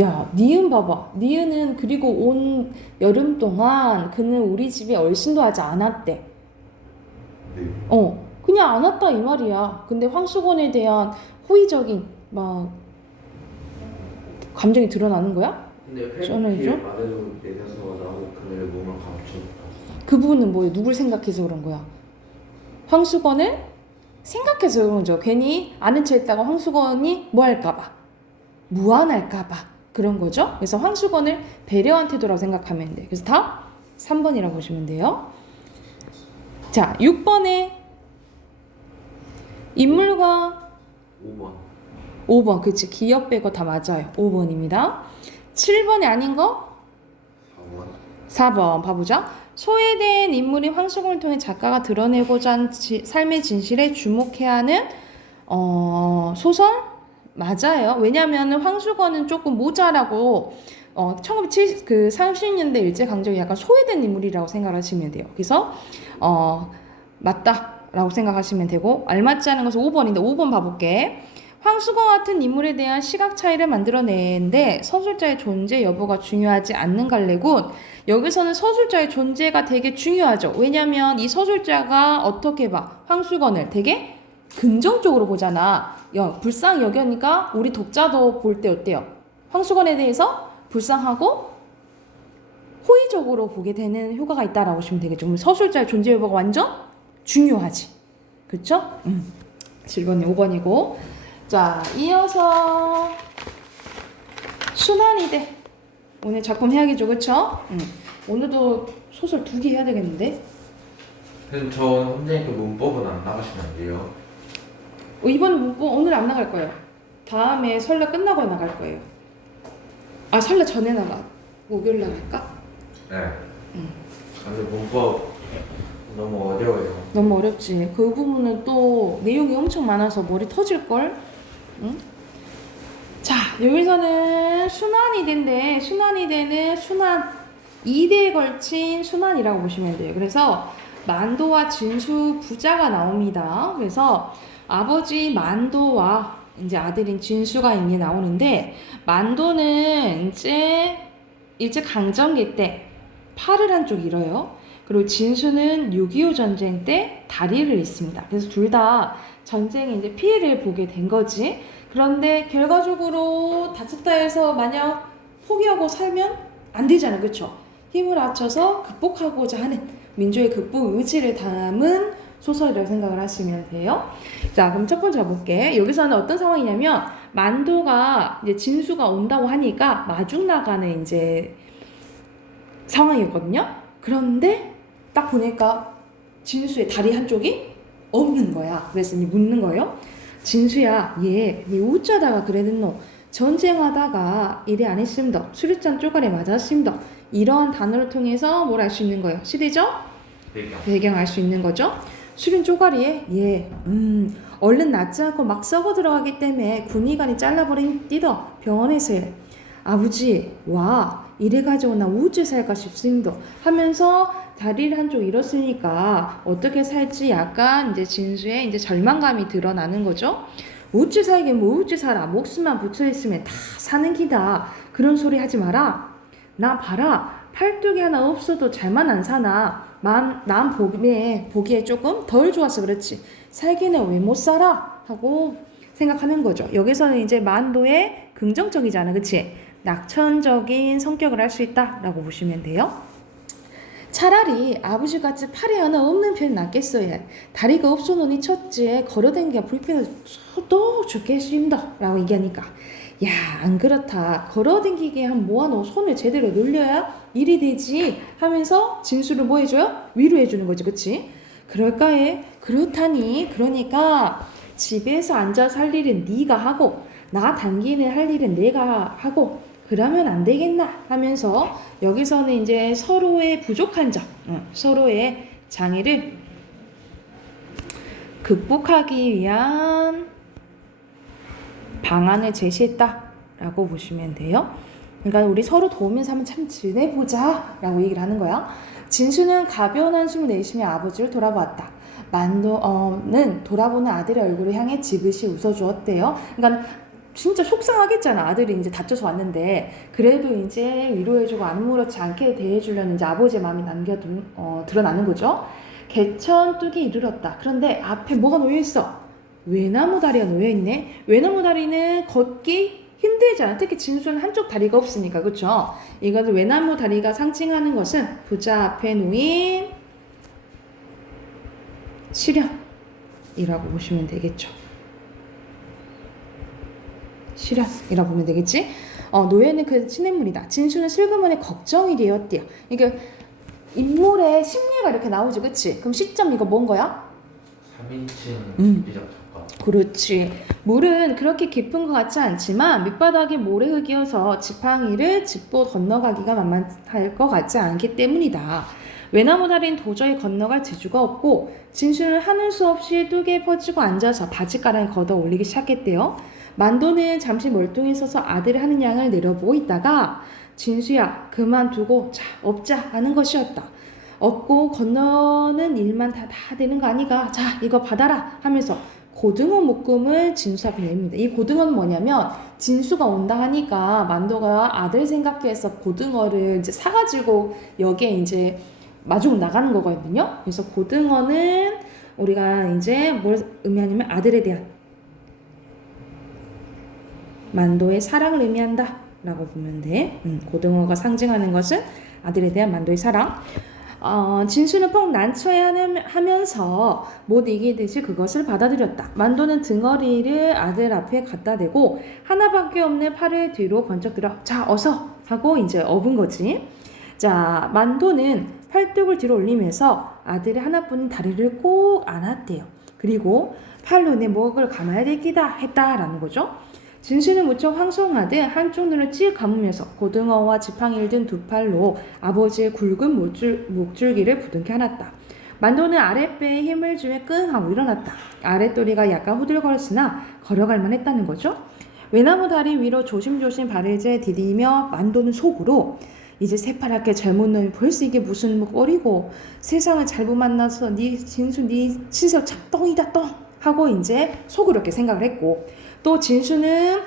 야, 니은 봐봐. 니은은 그리고 온 여름 동안 그는 우리 집에 얼씬도 하지 않았대. 네. 그냥 안 왔다 이 말이야. 근데 황수건에 대한 호의적인 막 감정이 드러나는 거야? 근데 저는 회피에 좀? 아래로 내려서 나오고 그늘의 몸을 감췄다. 그 부분은 뭐예요? 누굴 생각해서 그런 거야? 황수건을 생각해서 그런 거죠. 괜히 아는 체 했다가 황수건이 뭐 할까봐, 무안할까봐 그런 거죠. 그래서 황수건을 배려한 태도라고 생각하면 돼. 그래서 다 3번이라고 보시면 돼요. 자, 6번에 인물과 5번. 5번, 그치. 기억 빼고 다 맞아요. 5번입니다. 7번에 아닌 거? 4번. 4번 봐보자. 소외된 인물인 황수건을 통해 작가가 드러내고자 한 삶의 진실에 주목해야 하는 소설? 맞아요. 왜냐하면 황수건은 조금 모자라고 30년대 일제강점기 약간 소외된 인물이라고 생각하시면 돼요. 그래서 맞다라고 생각하시면 되고 알맞지 않은 것은 5번인데 5번 봐볼게. 황수건 같은 인물에 대한 시각 차이를 만들어내는데 서술자의 존재 여부가 중요하지 않는 갈래군. 여기서는 서술자의 존재가 되게 중요하죠. 왜냐면 이 서술자가 어떻게 봐? 황수건을 되게 긍정적으로 보잖아. 불쌍히 여겨니까 우리 독자도 볼 때 어때요? 황수건에 대해서 불쌍하고 호의적으로 보게 되는 효과가 있다라고 보시면 되겠죠. 서술자의 존재 여부가 완전 중요하지. 그쵸? 7번이 5번이고. 자, 이어서 순환이대. 오늘 작품 해야겠죠, 그쵸? 오늘도 소설 2개 해야 되겠는데? 그럼 저 선생님 문법은 안 나가시면 안 돼요? 이번 문법 오늘 안 나갈 거예요. 다음에 설날 끝나고 나갈 거예요. 아, 설날 전에 나가. 목요일 나갈까? 네. 근데 문법 너무 어려워요. 너무 어렵지. 그 부분은 또 내용이 엄청 많아서 머리 터질걸? 응? 자, 여기서는 순환이대인데 순환이대는 순환 2대에 걸친 순환이라고 보시면 돼요. 그래서 만도와 진수 부자가 나옵니다. 그래서 아버지 만도와 이제 아들인 진수가 이미 나오는데 만도는 이제 일제강점기 때 팔을 한쪽 잃어요. 그리고 진수는 6.25 전쟁 때 다리를 잃습니다. 그래서 둘 다 전쟁에 이제 피해를 보게 된 거지. 그런데 결과적으로 다쳤다 해서 마냥 포기하고 살면 안 되잖아. 그쵸? 힘을 합쳐서 극복하고자 하는 민족의 극복 의지를 담은 소설이라고 생각을 하시면 돼요. 자, 그럼 첫 번째 볼게. 여기서는 어떤 상황이냐면 만도가 이제 진수가 온다고 하니까 마중 나가는 이제 상황이었거든요. 그런데 딱 보니까 진수의 다리 한쪽이 없는 거야. 그래서 묻는 거예요. 진수야, 니 어쩌다가 그랬노? 전쟁하다가 일이 안 했습니다. 수류탄 쪼가리에 맞았습니다. 이런 단어를 통해서 뭘 알 수 있는 거예요? 시대죠? 배경 알 수 있는 거죠. 수륜 쪼가리에 얼른 낫지 않고 막 썩어 들어가기 때문에 군의관이 잘라버린 띠더 병원에서 아버지 와 이래가지고 나 우째 살까 싶습니다 하면서 다리를 한쪽 잃었으니까 어떻게 살지 약간 이제 진수의 이제 절망감이 드러나는 거죠. 우째 살긴 뭐 우째 살아. 목숨만 붙여있으면 다 사는 기다. 그런 소리 하지 마라. 나 봐라. 팔뚝이 하나 없어도 잘만 안 사나. 남 보기에 조금 덜 좋아서 그렇지. 살기는 왜 못 살아? 하고 생각하는 거죠. 여기서는 이제 만도의 긍정적이잖아. 그치? 낙천적인 성격을 할 수 있다라고 보시면 돼요. 차라리 아버지같이 팔이 하나 없는 편이 낫겠어요. 다리가 없어 놓으니 첫째 걸어다니기가 불편해서 또 죽겠습니다 라고 얘기하니까 야, 안 그렇다. 걸어다니기에 한 모아놓은 손을 제대로 늘려야 일이 되지 하면서 진수를 뭐 해줘요? 위로해주는 거지. 그치? 그럴까에? 그렇다니. 그러니까 집에서 앉아서 할 일은 네가 하고 나 당기는 할 일은 내가 하고 그러면 안 되겠나 하면서 여기서는 이제 서로의 부족한 점, 서로의 장애를 극복하기 위한 방안을 제시했다라고 보시면 돼요. 그러니까 우리 서로 도우면서 한번 참 지내보자 라고 얘기를 하는 거야. 진수는 가벼운 한숨을 내쉬며 아버지를 돌아보았다. 만도는 돌아보는 아들의 얼굴을 향해 지그시 웃어주었대요. 그러니까 진짜 속상하겠잖아. 아들이 이제 다쳐서 왔는데 그래도 이제 위로해주고 아무렇지 않게 대해주려는 이제 아버지의 마음이 드러나는 거죠. 개천 뚝이 이르렀다. 그런데 앞에 뭐가 놓여있어? 외나무 다리가 놓여있네. 외나무 다리는 걷기 힘들잖아. 특히 진수는 한쪽 다리가 없으니까. 그쵸? 이것을 외나무 다리가 상징하는 것은 부자 앞에 놓인 시련이라고 보시면 되겠죠. 시련이라고 보면 되겠지? 노예는 그 시냇물이다. 진수는 슬그머니 걱정이 되었대요. 이게 인물의 심리가 이렇게 나오지. 그치? 그럼 시점 이거 뭔 거야? 3인칭 비작 작가. 그렇지. 물은 그렇게 깊은 것 같지 않지만 밑바닥에 모래흙이어서 지팡이를 짚고 건너가기가 만만할 것 같지 않기 때문이다. 외나무 다리는 도저히 건너갈 재주가 없고 진수는 하는 수 없이 뚝에 퍼지고 앉아서 바지가랑을 걷어 올리기 시작했대요. 만도는 잠시 멀뚱히 서서 아들이 하는 양을 내려보고 있다가 진수야 그만두고 자 업자 하는 것이었다. 업고 건너는 일만 다 되는 거 아니가. 자 이거 받아라 하면서 고등어 묶음을 진수 앞에 냅니다. 이 고등어는 뭐냐면 진수가 온다 하니까 만도가 아들 생각해서 고등어를 이제 사가지고 여기에 이제 마중 나가는 거거든요. 그래서 고등어는 우리가 이제 뭘 의미하냐면 아들에 대한 만도의 사랑을 의미한다 라고 보면 돼. 고등어가 상징하는 것은 아들에 대한 만도의 사랑. 진수는 퍽 난처해하면서 못 이기듯이 그것을 받아들였다. 만도는 등어리를 아들 앞에 갖다 대고 하나밖에 없는 팔을 뒤로 번쩍 들어 자 어서 하고 이제 업은 거지. 자 만도는 팔뚝을 뒤로 올리면서 아들의 하나뿐인 다리를 꼭 안았대요. 그리고 팔로 내 목을 감아야 되기다 했다라는 거죠. 진수는 무척 황송하듯 한쪽 눈을 찌 감으면서 고등어와 지팡이를 든 두 팔로 아버지의 굵은 목줄기를 부둥켜 안았다. 만도는 아랫배에 힘을 주며 끙 하고 일어났다. 아랫도리가 약간 후들거렸으나 걸어갈 만했다는 거죠. 외나무 다리 위로 조심조심 발을 디디며 만도는 속으로 이제 새파랗게 젊은 놈이 벌써 이게 무슨 꼴이고 세상을 잘못 만나서 네 진수 네 신세 참 똥이다 똥 하고 이제 속으로 이렇게 생각을 했고 또 진수는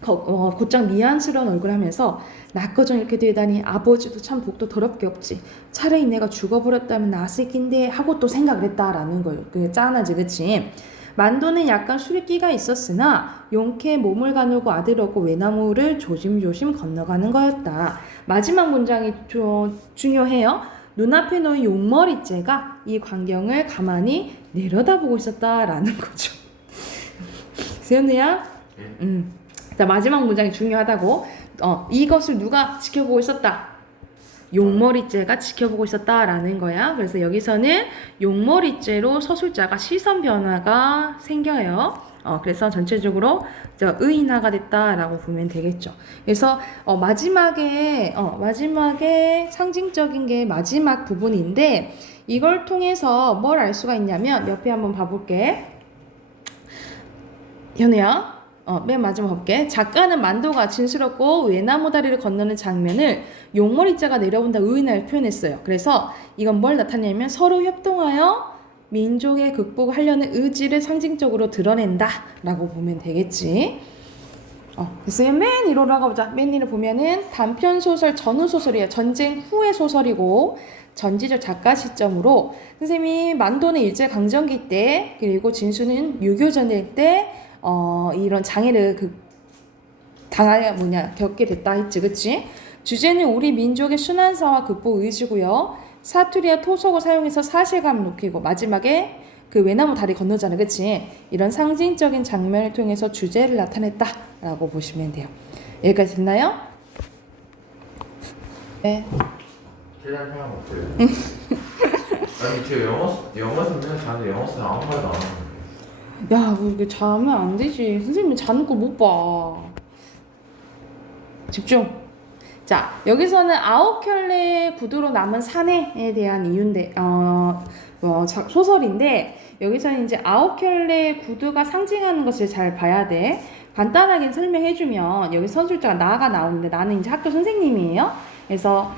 곧장 미안스러운 얼굴 하면서 나꺼전 이렇게 되다니 아버지도 참 복도 더럽게 없지. 차라리 내가 죽어버렸다면 나았을 낀데 하고 또 생각을 했다라는 거예요. 그게 짠하지 그치? 만도는 약간 술기가 있었으나 용케 몸을 가누고 아들 얻고 외나무를 조심조심 건너가는 거였다. 마지막 문장이 중요해요. 눈앞에 놓인 용머리째가 이 광경을 가만히 내려다보고 있었다라는 거죠. 세연이야? 자 마지막 문장이 중요하다고. 이것을 누가 지켜보고 있었다? 용머리째가 지켜보고 있었다라는 거야. 그래서 여기서는 용머리째로 서술자가 시선 변화가 생겨요. 그래서 전체적으로 의인화가 됐다라고 보면 되겠죠. 그래서 마지막에 상징적인 게 마지막 부분인데 이걸 통해서 뭘 알 수가 있냐면 옆에 한번 봐볼게. 현우야, 맨 마지막 볼게. 작가는 만도가 진스럽고 외나무 다리를 건너는 장면을 용머리자가 내려본다 의인을 표현했어요. 그래서 이건 뭘 나타내냐면 서로 협동하여 민족의 극복하려는 의지를 상징적으로 드러낸다 라고 보면 되겠지. 그래서 맨 위로 가보자. 맨 위로 보면은 단편소설 전후소설이에요. 전쟁 후의 소설이고 전지적 작가 시점으로 선생님이 만도는 일제강점기 때 그리고 진수는 유교전쟁 때 이런 장애를 겪게 됐다 했지, 그치? 주제는 우리 민족의 순환사와 극복 의지고요. 사투리와 토속어 사용해서 사실감을 높이고 마지막에 그 외나무 다리 건너잖아, 그치? 이런 상징적인 장면을 통해서 주제를 나타냈다라고 보시면 돼요. 여기까지 됐나요? 네. 필요한 사람 없고요. 아니 제가 영어 쓰면 자는데 영어 쓰면 아무 말도 안 하는데. 야, 이거 자면 안 되지. 선생님 자는 거 못 봐. 집중. 자, 여기서는 아홉 켤레 구두로 남은 사내에 대한 이유인데, 소설인데, 여기서는 이제 아홉 켤레 구두가 상징하는 것을 잘 봐야 돼. 간단하게 설명해주면, 여기 서술자가 나가 나오는데, 나는 이제 학교 선생님이에요. 그래서,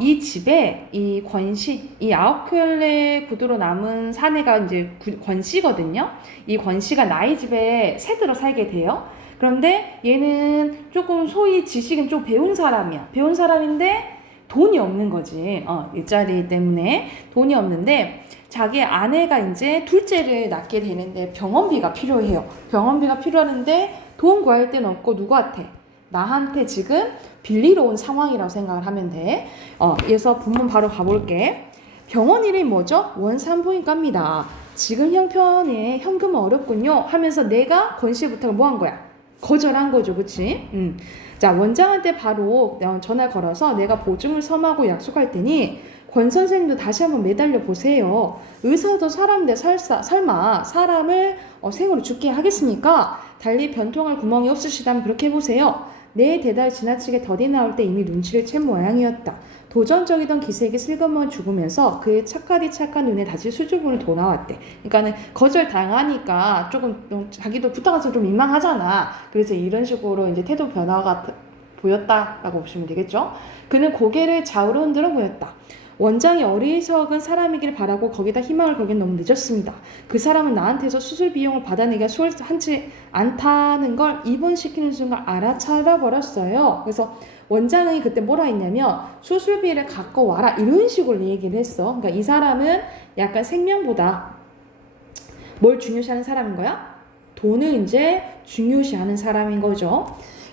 이 집에 이 권씨, 이 아홉 켤레 구두로 남은 사내가 이제 권씨거든요. 이 권씨가 나의 집에 새들어 살게 돼요. 그런데 얘는 조금 소위 지식은 좀 배운 사람이야. 배운 사람인데 돈이 없는 거지. 일자리 때문에 돈이 없는데 자기 아내가 이제 둘째를 낳게 되는데 병원비가 필요해요. 병원비가 필요하는데 돈 구할 데는 없고 누구한테? 나한테 지금 빌리러 온 상황이라고 생각을 하면 돼. 그래서 본문 바로 가볼게. 병원 이름이 뭐죠? 원산부인과입니다. 지금 형편에 현금은 어렵군요 하면서 내가 권씨부터 뭐 한 거야? 거절한 거죠, 그치? 자, 원장한테 바로 전화 걸어서 내가 보증을 서하고 약속할 테니 권 선생님도 다시 한번 매달려 보세요. 의사도 사람인데 설마 사람을 생으로 죽게 하겠습니까? 달리 변통할 구멍이 없으시다면 그렇게 해보세요. 내 대답이 지나치게 더디 나올 때 이미 눈치를 챈 모양이었다. 도전적이던 기색이 슬그머 죽으면서 그의 착하디 착한 눈에 다시 수줍음을 돋아왔대. 그러니까는 거절당하니까 조금 자기도 부탁해서 좀 민망하잖아. 그래서 이런 식으로 이제 태도 변화가 보였다라고 보시면 되겠죠. 그는 고개를 좌우로 흔들어 보였다. 원장이 어리석은 사람이길 바라고 거기다 희망을 걸긴 너무 늦었습니다. 그 사람은 나한테서 수술 비용을 받아내기가 수월하지 않다는 걸 입원시키는 순간 알아차려 버렸어요. 그래서 원장이 그때 뭐라 했냐면 수술비를 갖고 와라 이런 식으로 얘기를 했어. 그러니까 이 사람은 약간 생명보다 뭘 중요시하는 사람인 거야? 돈을 이제 중요시하는 사람인 거죠.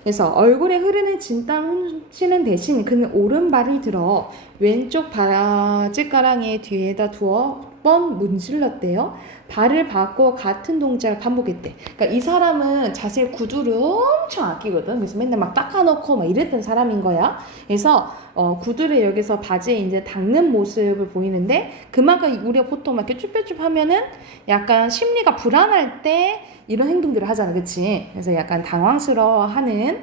그래서 얼굴에 흐르는 진땀 훔치는 대신 그는 오른발을 들어 왼쪽 바지가랑이 뒤에다 두어 번 문질렀대요. 발을 바꿔 같은 동작을 반복했대. 그러니까 이 사람은 자신의 구두를 엄청 아끼거든. 그래서 맨날 막 닦아놓고 막 이랬던 사람인 거야. 그래서 구두를 여기서 바지에 이제 닦는 모습을 보이는데 그만큼 우리가 보통 막 이렇게 쭈뼛쭈뼛 하면은 약간 심리가 불안할 때 이런 행동들을 하잖아, 그치? 그래서 약간 당황스러워하는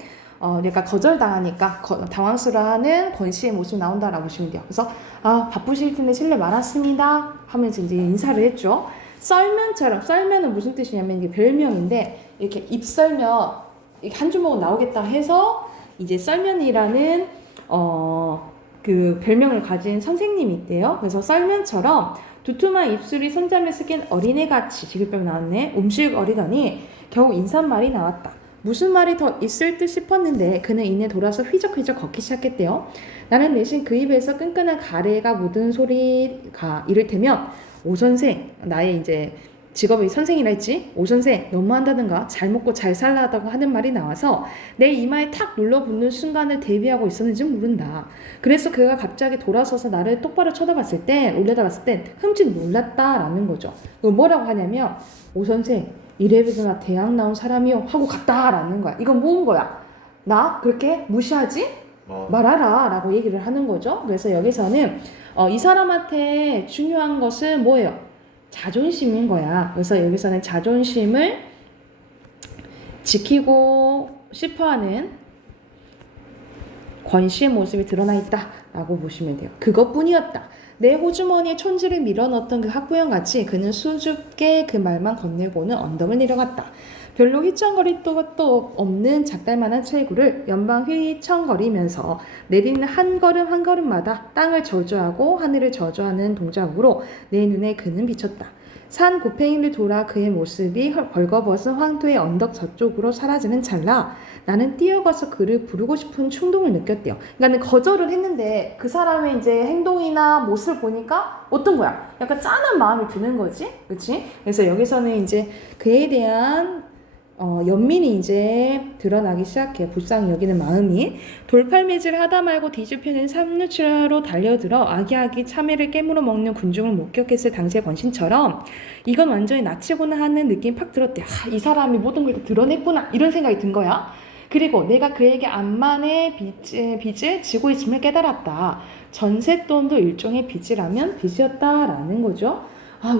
약간 거절당하니까 당황스러워하는 권씨의 모습이 나온다라고 보시면 돼요. 그래서 바쁘실 텐데 실례 많았습니다 하면서 이제 인사를 했죠. 썰면은 무슨 뜻이냐면 이게 별명인데 이렇게 입썰면 한 주먹은 나오겠다 해서 이제 썰면이라는 그 별명을 가진 선생님이 있대요. 그래서 썰면처럼 두툼한 입술이 손잡이를 쓰긴 어린애같이 지글병 나왔네. 움찔거리더니 겨우 인사말이 나왔다. 무슨 말이 더 있을 듯 싶었는데 그는 이내 돌아서 휘적휘적 걷기 시작했대요. 나는 내심 그 입에서 끈끈한 가래가 묻은 소리가 이를테면 오 선생, 나의 이제 직업이 선생이라 했지? 오 선생, 너무한다든가 잘 먹고 잘 살라다고 하는 말이 나와서 내 이마에 탁 눌러붙는 순간을 대비하고 있었는지 모른다. 그래서 그가 갑자기 돌아서서 나를 똑바로 쳐다봤을 때, 올려다봤을 땐 흠칫 놀랐다라는 거죠. 뭐라고 하냐면 오 선생, 이래봬도 대학 나온 사람이요 하고 갔다라는 거야. 이건 뭐인 거야? 나 그렇게 무시하지? 말하라 라고 얘기를 하는 거죠. 그래서 여기서는 이 사람한테 중요한 것은 뭐예요? 자존심인 거야. 그래서 여기서는 자존심을 지키고 싶어하는 권씨의 모습이 드러나 있다라고 보시면 돼요. 그것뿐이었다. 내 호주머니에 촌지를 밀어넣었던 그 학부형같이 그는 수줍게 그 말만 건네고는 언덕을 내려갔다. 별로 휘청거릴 것도 없는 작달만한 철구를 연방 휘청거리면서 내딛는 한 걸음 한 걸음마다 땅을 저주하고 하늘을 저주하는 동작으로 내 눈에 그는 비쳤다. 산 곱팽이를 돌아 그의 모습이 벌거벗은 황토의 언덕 저쪽으로 사라지는 찰나 나는 뛰어가서 그를 부르고 싶은 충동을 느꼈대요. 그러니까 거절을 했는데 그 사람의 이제 행동이나 모습을 보니까 어떤 거야? 약간 짠한 마음이 드는 거지, 그렇지? 그래서 여기서는 이제 그에 대한 연민이 이제 드러나기 시작해. 불쌍히 여기는 마음이. 돌팔매질을 하다 말고 뒤집혀진 삼루치로 달려들어 아기아기 참외를 깨물어 먹는 군중을 목격했을 당시의 권신처럼 이건 완전히 나치구나 하는 느낌이 팍 들었대. 이 사람이 모든 걸 다 드러냈구나 이런 생각이 든 거야. 그리고 내가 그에게 암만의 빚을 지고 있음을 깨달았다. 전셋돈도 일종의 빚이라면 빚이었다라는 거죠.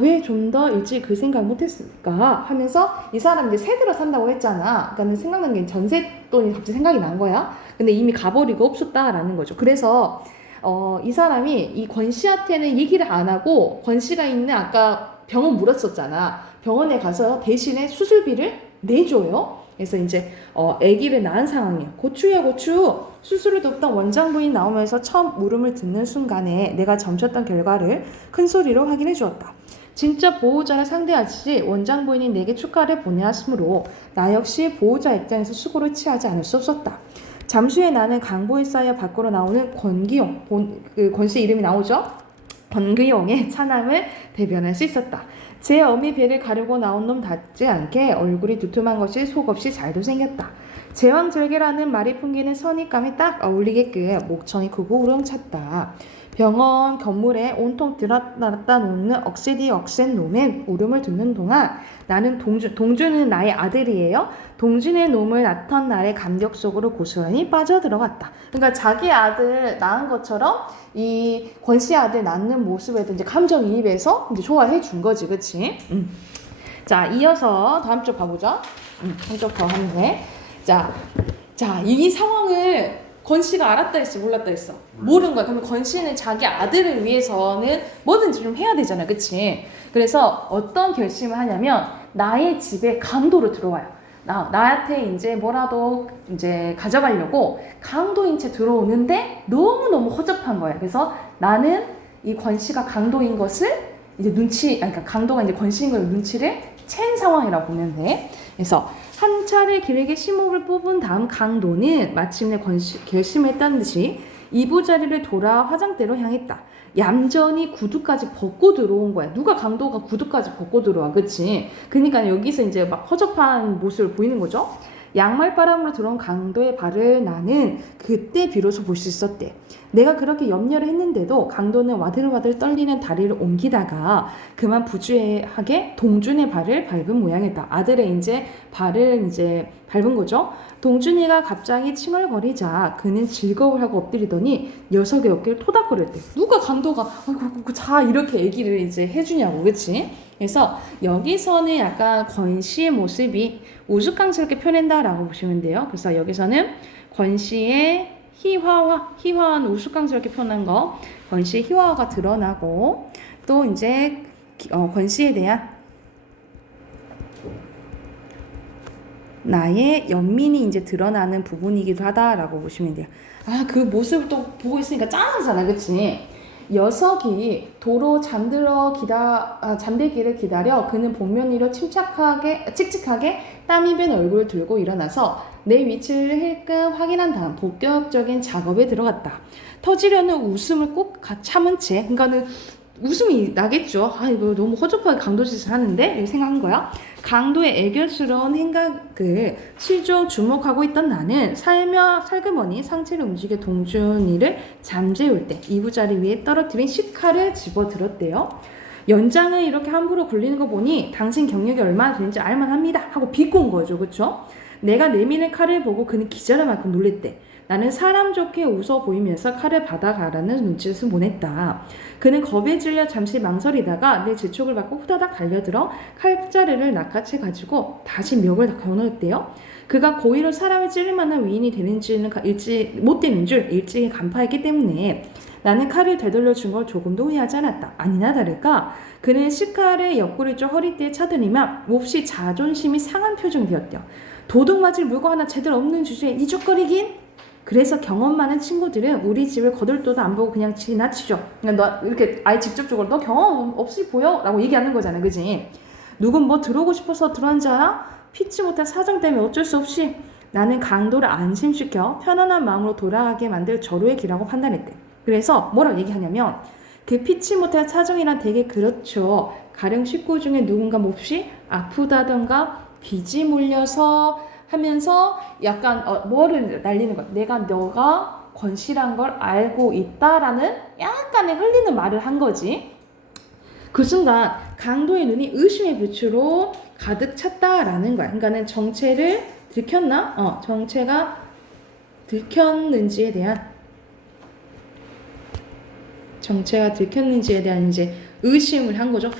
왜 좀 더 일찍 그 생각 못했을까 하면서 이 사람이 이제 새 들어 산다고 했잖아. 그러니까 생각난 게 전셋돈이 갑자기 생각이 난 거야. 근데 이미 가버리고 없었다라는 거죠. 그래서 이 사람이 이 권 씨한테는 얘기를 안 하고 권 씨가 있는 아까 병원 물었었잖아. 병원에 가서 대신에 수술비를 내줘요. 그래서 이제 아기를 낳은 상황이야. 고추야 고추. 수술을 돕던 원장 부인 나오면서 처음 물음을 듣는 순간에 내가 점쳤던 결과를 큰 소리로 확인해 주었다. 진짜 보호자를 상대하지 원장 부인이 내게 축하를 보내왔으므로 나 역시 보호자 입장에서 수고를 취하지 않을 수 없었다. 잠시 후에 나는 강보에 쌓여 밖으로 나오는 권기용, 권씨 이름이 나오죠? 권기용의 차남을 대변할 수 있었다. 제 어미 배를 가르고 나온 놈 같지 않게 얼굴이 두툼한 것이 속없이 잘도 생겼다. 제왕절개라는 말이 풍기는 선입감에 딱 어울리게끔 목청이 크고 우렁찼다. 병원 건물에 온통 들었다 놓는 억세디 억센 놈의 울음을 듣는 동안 나는 동준은 나의 아들이에요. 동준의 놈을 낳던 날의 감격 속으로 고스란히 빠져들어갔다. 그러니까 자기 아들 낳은 것처럼 이 권씨 아들 낳는 모습에도 이제 감정이입해서 이제 좋아해 준 거지, 그치? 자, 이어서 다음 쪽 가보자. 한 쪽 더 하는데. 자, 이 상황을 권 씨가 알았다 했어, 몰랐다 했어? 모르는 거야. 그러면 권 씨는 자기 아들을 위해서는 뭐든지 좀 해야 되잖아, 그치? 그래서 어떤 결심을 하냐면 나의 집에 강도로 들어와요. 나한테 이제 뭐라도 이제 가져가려고 강도인 채 들어오는데 너무너무 허접한 거야. 그래서 나는 이 권 씨가 강도인 것을 이제 그러니까 강도가 이제 권 씨인 걸 눈치를 챈 상황이라고 보면 돼. 그래서 한 차례 길게 심호흡을 뽑은 다음 강도는 마침내 결심했다는 듯이 이부자리를 돌아 화장대로 향했다. 얌전히 구두까지 벗고 들어온 거야. 누가 강도가 구두까지 벗고 들어와, 그치? 그러니까 여기서 이제 막 허접한 모습을 보이는 거죠. 양말바람으로 들어온 강도의 발을 나는 그때 비로소 볼 수 있었대. 내가 그렇게 염려를 했는데도 강도는 와들와들 떨리는 다리를 옮기다가 그만 부주의하게 동준의 발을 밟은 모양이다. 아들의 이제 발을 이제 밟은 거죠. 동준이가 갑자기 칭얼거리자 그는 즐거워하고 엎드리더니 녀석의 어깨를 토닥거렸대. 누가 강도가 아이고 자 이렇게 얘기를 이제 해주냐고, 그치? 그래서 여기서는 약간 권 씨의 모습이 우스꽝스럽게 표현한다라고 보시면 돼요. 그래서 여기서는 권 씨의 희화한 우스꽝스럽게 표현한 거, 권 씨의 희화가 드러나고 또 이제 권 씨에 대한 나의 연민이 이제 드러나는 부분이기도 하다라고 보시면 돼요. 그 모습을 또 보고 있으니까 짠하잖아, 그치? 녀석이 도로 잠들기를 기다려 그는 복면 위로 칙칙하게 땀이 밴 얼굴을 들고 일어나서 내 위치를 힐끔 확인한 다음 본격적인 작업에 들어갔다. 터지려는 웃음을 꼭 참은 채, 그러니까는 웃음이 나겠죠. 이거 너무 허접하게 강도짓을 하는데 이렇게 생각한 거야. 강도의 애교스러운 행각을 실종 주목하고 있던 나는 살그머니 상체를 움직여 동준이를 잠재울 때 이부자리 위에 떨어뜨린 식칼을 집어들었대요. 연장을 이렇게 함부로 굴리는 거 보니 당신 경력이 얼마나 되는지 알만합니다 하고 비꼰 거죠, 그렇죠? 내가 내미는 칼을 보고 그는 기절할 만큼 놀랬대. 나는 사람 좋게 웃어 보이면서 칼을 받아가라는 눈짓을 보냈다. 그는 겁에 질려 잠시 망설이다가 내 재촉을 받고 후다닥 달려들어 칼자루를 낚아채 가지고 다시 멱을 거놓았대요. 그가 고의로 사람을 찌를 만한 위인이 되는지는 못 되는 줄 일찍이 간파했기 때문에 나는 칼을 되돌려 준 걸 조금도 후회하지 않았다. 아니나 다를까 그는 식칼의 옆구리 쪽 허리띠에 차더니만 몹시 자존심이 상한 표정이 되었대요. 도둑 맞을 물건 하나 제대로 없는 주제에 이죽거리긴? 그래서 경험 많은 친구들은 우리 집을 거들떠도 안 보고 그냥 지나치죠. 그러니까 너 이렇게 아예 직접적으로 너 경험 없이 보여? 라고 얘기하는 거잖아. 그지? 누군 뭐 들어오고 싶어서 들어온 줄 알아? 피치 못한 사정 때문에 어쩔 수 없이 나는 강도를 안심시켜 편안한 마음으로 돌아가게 만들 절호의 길이라고 판단했대. 그래서 뭐라고 얘기하냐면 그 피치 못할 사정이란 되게 그렇죠. 가령 식구 중에 누군가 몹시 아프다던가 빚이 물려서 하면서 약간 뭐를 날리는 거야. 너가 건실한 걸 알고 있다라는 약간의 흘리는 말을 한 거지. 그 순간 강도의 눈이 의심의 빛으로 가득 찼다라는 거야. 그러니까는 정체를 들켰나? 정체가 들켰는지에 대한 이제 의심을 한 거죠.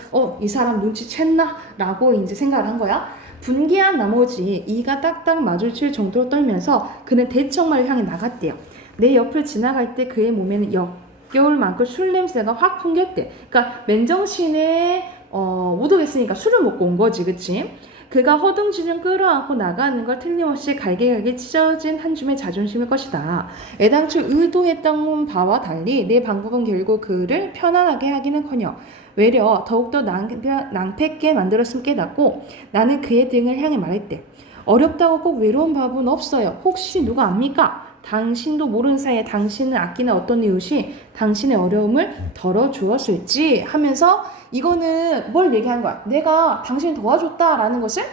이 사람 눈치챘나? 라고 이제 생각을 한 거야. 분개한 나머지 이가 딱딱 마주칠 정도로 떨면서 그는 대청마를 향해 나갔대요. 내 옆을 지나갈 때 그의 몸에는 역겨울 만큼 술 냄새가 확 풍겼대. 그러니까 맨정신에 못 오겠으니까 술을 먹고 온 거지, 그치? 그가 허둥지둥 끌어안고 나가는 걸 틀림없이 갈기갈기 찢어진 한 줌의 자존심일 것이다. 애당초 의도했던 바와 달리 내 방법은 결국 그를 편안하게 하기는커녕 외려 더욱더 낭패있게 만들었음을 깨닫고 나는 그의 등을 향해 말했대. 어렵다고 꼭 외로운 밥은 없어요. 혹시 누가 압니까? 당신도 모르는 사이에 당신을 아끼는 어떤 이웃이 당신의 어려움을 덜어주었을지 하면서 이거는 뭘 얘기한 거야? 내가 당신을 도와줬다라는 것을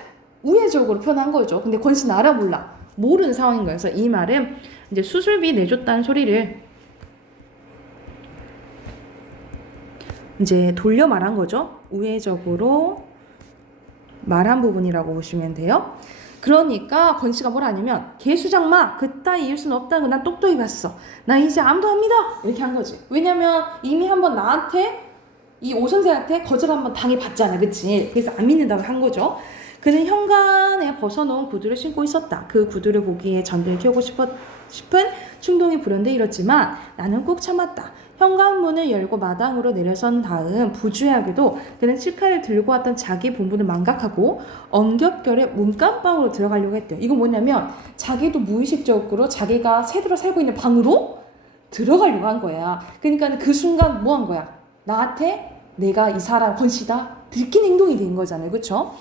우회적으로 표현한 거죠. 근데 권씨는 알아 몰라. 모르는 상황인 거예요. 그래서 이 말은 이제 수술비 내줬다는 소리를 이제 돌려 말한 거죠. 우회적으로 말한 부분이라고 보시면 돼요. 그러니까 권씨가 뭐라 하냐면 개수장마 그따위 이길 수는 없다는 거 난 똑똑히 봤어. 나 이제 암도 합니다. 이렇게 한 거지. 왜냐면 이미 한번 나한테 이 오선생한테 거절 한번 당해봤잖아. 그치? 그래서 안 믿는다고 한 거죠. 그는 현관에 벗어놓은 구두를 신고 있었다. 그 구두를 보기에 전등을 켜고 싶은 충동이 불현듯 일었지만 나는 꾹 참았다. 현관문을 열고 마당으로 내려선 다음 부주의하게도 그는 칠칼을 들고 왔던 자기 본분을 망각하고 엉겹결에 문간방으로 들어가려고 했대요. 이건 뭐냐면 자기도 무의식적으로 자기가 새들어 살고 있는 방으로 들어가려고 한 거야. 그러니까 그 순간 뭐 한 거야? 나한테 내가 이 사람 권씨다 들킨 행동이 된 거잖아요. 그쵸?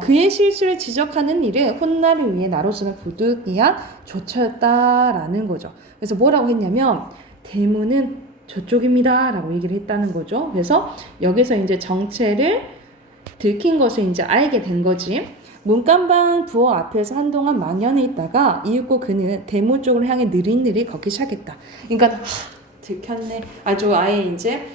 그의 실수를 지적하는 일은 훗날을 위해 나로서는 부득이한 조처였다라는 거죠. 그래서 뭐라고 했냐면 대문은 저쪽입니다 라고 얘기를 했다는 거죠. 그래서 여기서 이제 정체를 들킨 것을 이제 알게 된 거지. 문간방 부엌 앞에서 한동안 망연해 있다가 이윽고 그는 대문 쪽으로 향해 느릿느릿 걷기 시작했다. 그러니까 들켰네. 아주 아예 이제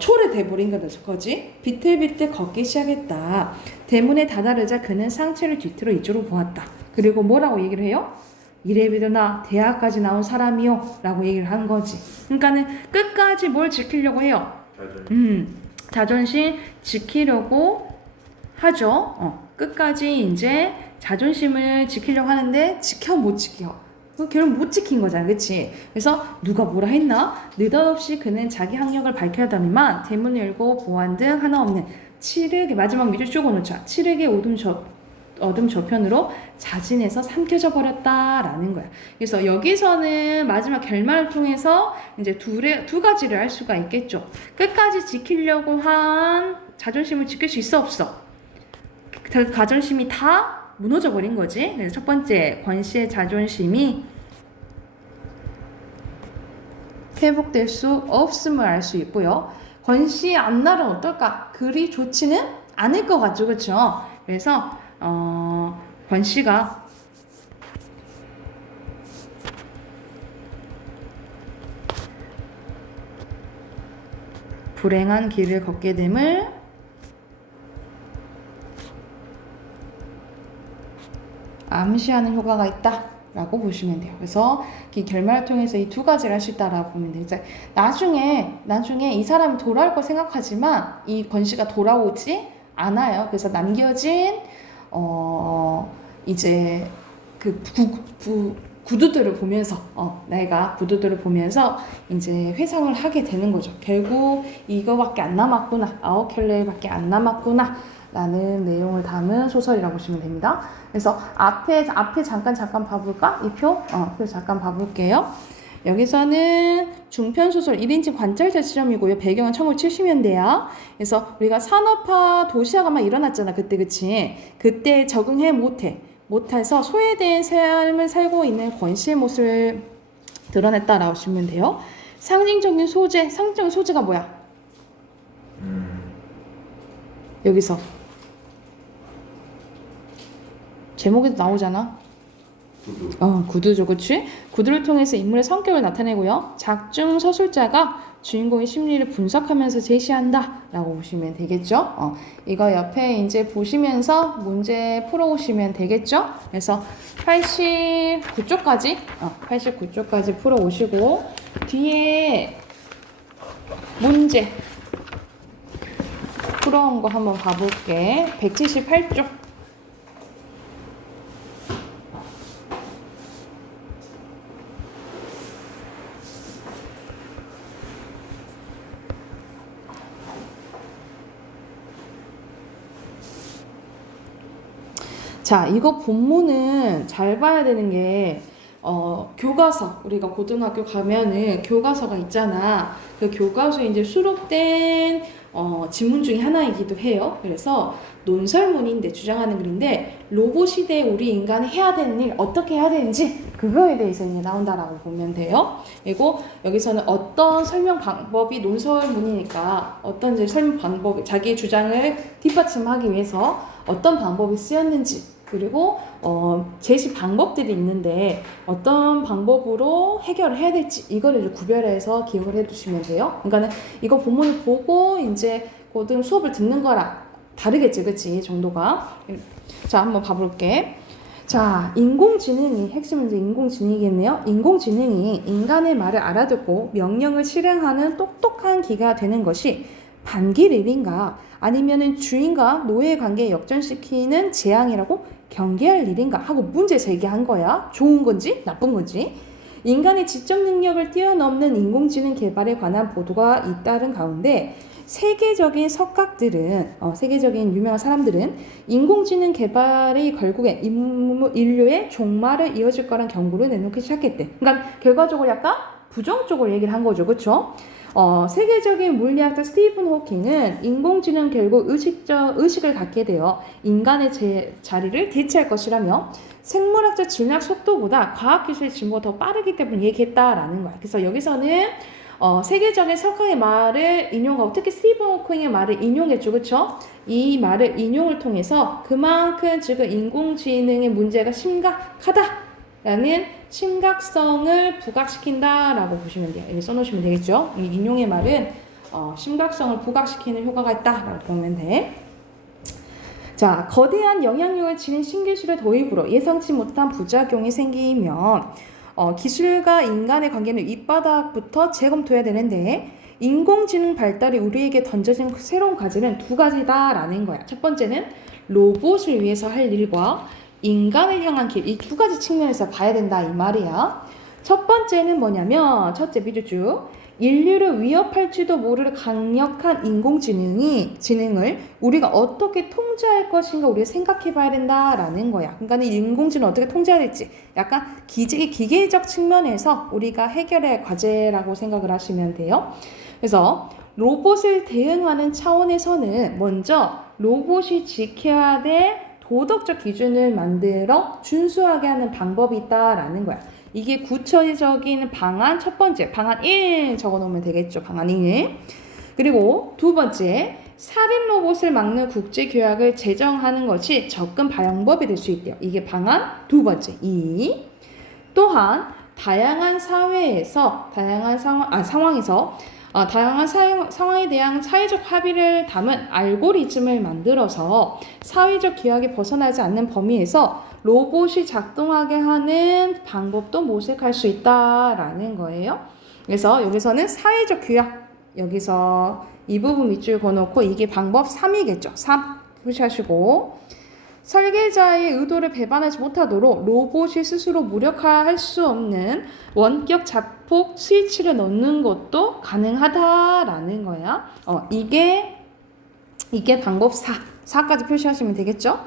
초래 돼버린 거지. 비틀비틀 걷기 시작했다. 대문에 다다르자 그는 상체를 뒤틀어 이쪽으로 보았다. 그리고 뭐라고 얘기를 해요? 이래봬도 나 대학까지 나온 사람이요 라고 얘기를 한 거지. 그러니까는 끝까지 뭘 지키려고 해요? 자존심 지키려고 하죠. 끝까지 이제 자존심을 지키려고 하는데 못 지켜. 결국 못 지킨 거잖아. 그치? 그래서 누가 뭐라 했나? 느닷없이 그는 자기 학력을 밝혀야더니만 대문을 열고 보안 등 하나 없는 칠흑의 마지막 밑줄 쪼고놓자. 칠흑의 어둠 저편으로 자진해서 삼켜져 버렸다라는 거야. 그래서 여기서는 마지막 결말을 통해서 이제 두 가지를 알 수가 있겠죠. 끝까지 지키려고 한 자존심을 지킬 수 있어 없어? 그 자존심이 다 무너져 버린 거지. 그래서 첫 번째 권씨의 자존심이 회복될 수 없음을 알 수 있고요. 권씨의 앞날은 어떨까? 그리 좋지는 않을 것 같죠. 그렇죠? 그래서 권씨가 불행한 길을 걷게 됨을 암시하는 효과가 있다 라고 보시면 돼요. 그래서 이 결말을 통해서 이 두 가지를 할 수 있다라고 보면 돼요. 이제 나중에 이 사람이 돌아올 거 생각하지만 이 권씨가 돌아오지 않아요. 그래서 남겨진 이제 그 구두들을 보면서 내가 구두들을 보면서 이제 회상을 하게 되는 거죠. 결국 이거밖에 안 남았구나, 9켤레밖에 안 남았구나 라는 내용을 담은 소설이라고 보시면 됩니다. 그래서 앞에 잠깐 봐볼까? 이 표? 표 잠깐 봐볼게요. 여기서는 중편소설 1인칭 관찰자 실험이고요. 배경은 1970년대야. 그래서 우리가 산업화 도시화가 막 일어났잖아. 그때, 그치? 그때 적응해 못해서 소외된 삶을 살고 있는 권씨의 모습을 드러냈다라고 보시면 돼요. 상징적인 소재가 뭐야? 여기서 제목에도 나오잖아. 구두죠, 그치? 구두를 통해서 인물의 성격을 나타내고요. 작중 서술자가 주인공의 심리를 분석하면서 제시한다 라고 보시면 되겠죠. 이거 옆에 이제 보시면서 문제 풀어오시면 되겠죠. 그래서 89쪽까지 풀어오시고 뒤에 문제 풀어온 거 한번 봐볼게. 178쪽. 자, 이거 본문은 잘 봐야 되는 게 교과서, 우리가 고등학교 가면은 교과서가 있잖아. 그 교과서에 이제 수록된 지문 중에 하나이기도 해요. 그래서 논설문인데, 주장하는 글인데, 로봇 시대에 우리 인간이 해야 되는 일, 어떻게 해야 되는지 그거에 대해서 이제 나온다라고 보면 돼요. 그리고 여기서는 어떤 설명 방법이, 논설문이니까 어떤 이제 설명 방법, 자기의 주장을 뒷받침하기 위해서 어떤 방법이 쓰였는지, 그리고 제시 방법들이 있는데 어떤 방법으로 해결을 해야 될지, 이거를 이제 구별해서 기억을 해두시면 돼요. 그러니까는 이거 본문을 보고 이제 고등 수업을 듣는 거랑 다르겠지, 그치? 정도가. 자, 한번 봐볼게. 자, 인공지능이, 핵심은 이제 인공지능이겠네요. 인공지능이 인간의 말을 알아듣고 명령을 실행하는 똑똑한 기가 되는 것이 반길 일인가, 아니면은 주인과 노예 관계에 역전시키는 재앙이라고 경계할 일인가 하고 문제 제기한 거야. 좋은 건지 나쁜 건지. 인간의 지적 능력을 뛰어넘는 인공지능 개발에 관한 보도가 잇따른 가운데 세계적인 유명한 사람들은 인공지능 개발이 결국엔 인류의 종말을 이어질 거란 경고를 내놓기 시작했대. 그러니까 결과적으로 약간 부정적으로 얘기를 한 거죠. 그렇죠? 세계적인 물리학자 스티븐 호킹은 인공지능 결국 의식을 갖게 되어 인간의 자리를 대체할 것이라며 생물학적 진학 속도보다 과학기술의 진보가 더 빠르기 때문에 얘기했다라는 거야. 그래서 여기서는 세계적인 석학의 말을 인용하고 특히 스티븐 호킹의 말을 인용했죠. 그렇죠? 이 말을 인용을 통해서 그만큼 지금 인공지능의 문제가 심각하다라는 심각성을 부각시킨다라고 보시면 돼요. 여기 써놓으시면 되겠죠. 이 인용의 말은 심각성을 부각시키는 효과가 있다라고 보면 돼. 자, 거대한 영향력을 지닌 신기술의 도입으로 예상치 못한 부작용이 생기면 기술과 인간의 관계는 윗바닥부터 재검토해야 되는데, 인공지능 발달이 우리에게 던져진 새로운 과제는 두 가지다라는 거야. 첫 번째는 로봇을 위해서 할 일과 인간을 향한 길, 이 두 가지 측면에서 봐야 된다 이 말이야. 첫 번째는 뭐냐면, 첫째 비주주, 인류를 위협할지도 모를 강력한 인공지능을 우리가 어떻게 통제할 것인가 우리가 생각해 봐야 된다라는 거야. 그러니까 인공지능을 어떻게 통제해야 될지 약간 기계적 측면에서 우리가 해결해야 할 과제라고 생각을 하시면 돼요. 그래서 로봇을 대응하는 차원에서는 먼저 로봇이 지켜야 될 도덕적 기준을 만들어 준수하게 하는 방법이 있다라는 거야. 이게 구체적인 방안, 첫 번째 방안 1 적어놓으면 되겠죠. 방안 1. 그리고 두 번째, 살인 로봇을 막는 국제 규약을 제정하는 것이 접근 방법이 될 수 있대요. 이게 방안 두 번째 2. 또한 다양한 상황에서 다양한 상황에 대한 사회적 합의를 담은 알고리즘을 만들어서 사회적 규약에 벗어나지 않는 범위에서 로봇이 작동하게 하는 방법도 모색할 수 있다라는 거예요. 그래서 여기서는 사회적 규약, 여기서 이 부분 밑줄 그어놓고 이게 방법 3이겠죠. 3 표시하시고, 설계자의 의도를 배반하지 못하도록 로봇이 스스로 무력화할 수 없는 원격 자폭 스위치를 넣는 것도 가능하다라는 거야. 이게 방법 4까지 표시하시면 되겠죠?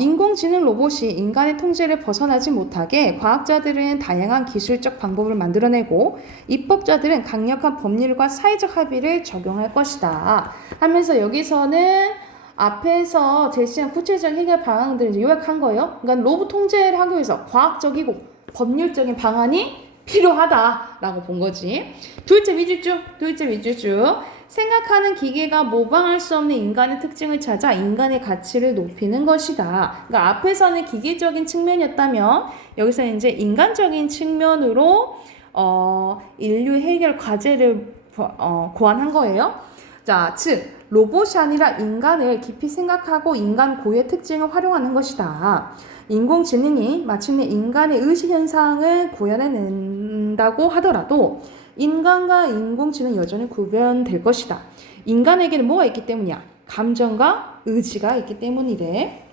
인공지능 로봇이 인간의 통제를 벗어나지 못하게 과학자들은 다양한 기술적 방법을 만들어내고 입법자들은 강력한 법률과 사회적 합의를 적용할 것이다 하면서 여기서는 앞에서 제시한 구체적인 해결 방안들을 이제 요약한 거예요. 그러니까 로봇 통제를 하기 위해서 과학적이고 법률적인 방안이 필요하다라고 본 거지. 둘째 위주주. 생각하는 기계가 모방할 수 없는 인간의 특징을 찾아 인간의 가치를 높이는 것이다. 그러니까 앞에서는 기계적인 측면이었다면 여기서 이제 인간적인 측면으로 인류 해결 과제를 고안한 거예요. 자, 즉 로봇이 아니라 인간을 깊이 생각하고 인간 고유의 특징을 활용하는 것이다. 인공지능이 마침내 인간의 의식 현상을 구현해낸다고 하더라도 인간과 인공지능 여전히 구별될 것이다. 인간에게는 뭐가 있기 때문이야? 감정과 의지가 있기 때문이래.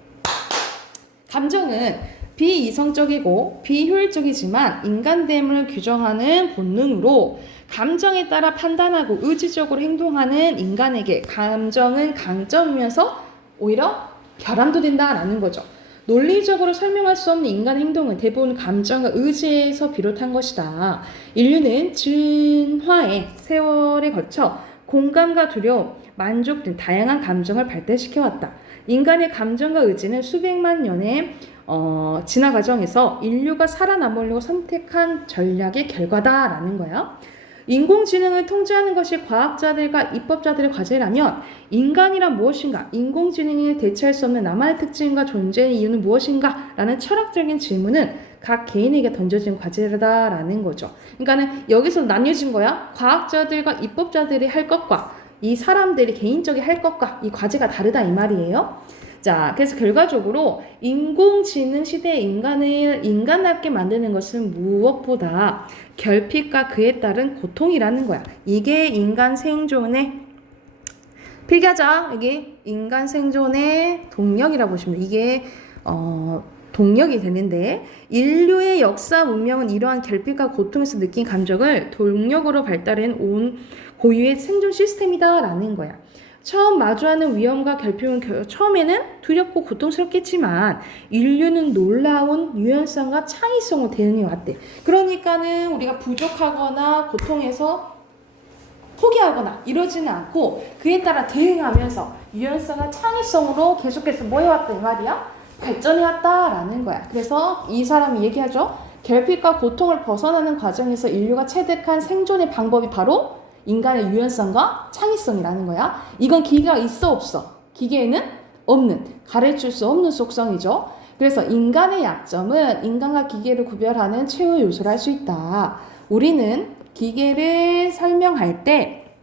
감정은 비이성적이고 비효율적이지만 인간됨을 규정하는 본능으로 감정에 따라 판단하고 의지적으로 행동하는 인간에게 감정은 강점이면서 오히려 결함도 된다라는 거죠. 논리적으로 설명할 수 없는 인간 행동은 대부분 감정과 의지에서 비롯한 것이다. 인류는 진화의 세월에 거쳐 공감과 두려움, 만족 등 다양한 감정을 발달시켜왔다. 인간의 감정과 의지는 수백만 년의 진화 과정에서 인류가 살아남으려고 선택한 전략의 결과다라는 거야. 인공지능을 통제하는 것이 과학자들과 입법자들의 과제라면 인간이란 무엇인가? 인공지능을 대체할 수 없는 나만의 특징과 존재의 이유는 무엇인가? 라는 철학적인 질문은 각 개인에게 던져진 과제다라는 거죠. 그러니까는 여기서 나뉘어진 거야. 과학자들과 입법자들이 할 것과 이 사람들이 개인적이 할 것과 이 과제가 다르다 이 말이에요. 자, 그래서 결과적으로 인공지능 시대의 인간을 인간답게 만드는 것은 무엇보다 결핍과 그에 따른 고통이라는 거야. 이게 인간 생존의 필기하자. 여기 인간 생존의 동력이라고 보시면 이게 동력이 되는데 인류의 역사 문명은 이러한 결핍과 고통에서 느낀 감정을 동력으로 발달한 온 고유의 생존 시스템이다라는 거야. 처음 마주하는 위험과 결핍은 처음에는 두렵고 고통스럽겠지만 인류는 놀라운 유연성과 창의성으로 대응해왔대. 그러니까는 우리가 부족하거나 고통에서 포기하거나 이러지는 않고 그에 따라 대응하면서 유연성과 창의성으로 계속해서 뭐 해왔다 이 말이야? 발전해왔다라는 거야. 그래서 이 사람이 얘기하죠. 결핍과 고통을 벗어나는 과정에서 인류가 체득한 생존의 방법이 바로 인간의 유연성과 창의성이라는 거야. 이건 기계가 있어 없어? 기계에는 없는, 가르칠 수 없는 속성이죠. 그래서 인간의 약점은 인간과 기계를 구별하는 최후의 요소를 할 수 있다. 우리는 기계를 설명할 때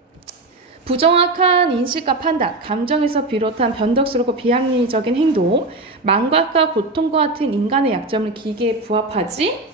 부정확한 인식과 판단, 감정에서 비롯한 변덕스럽고 비합리적인 행동, 망각과 고통과 같은 인간의 약점을 기계에 부합하지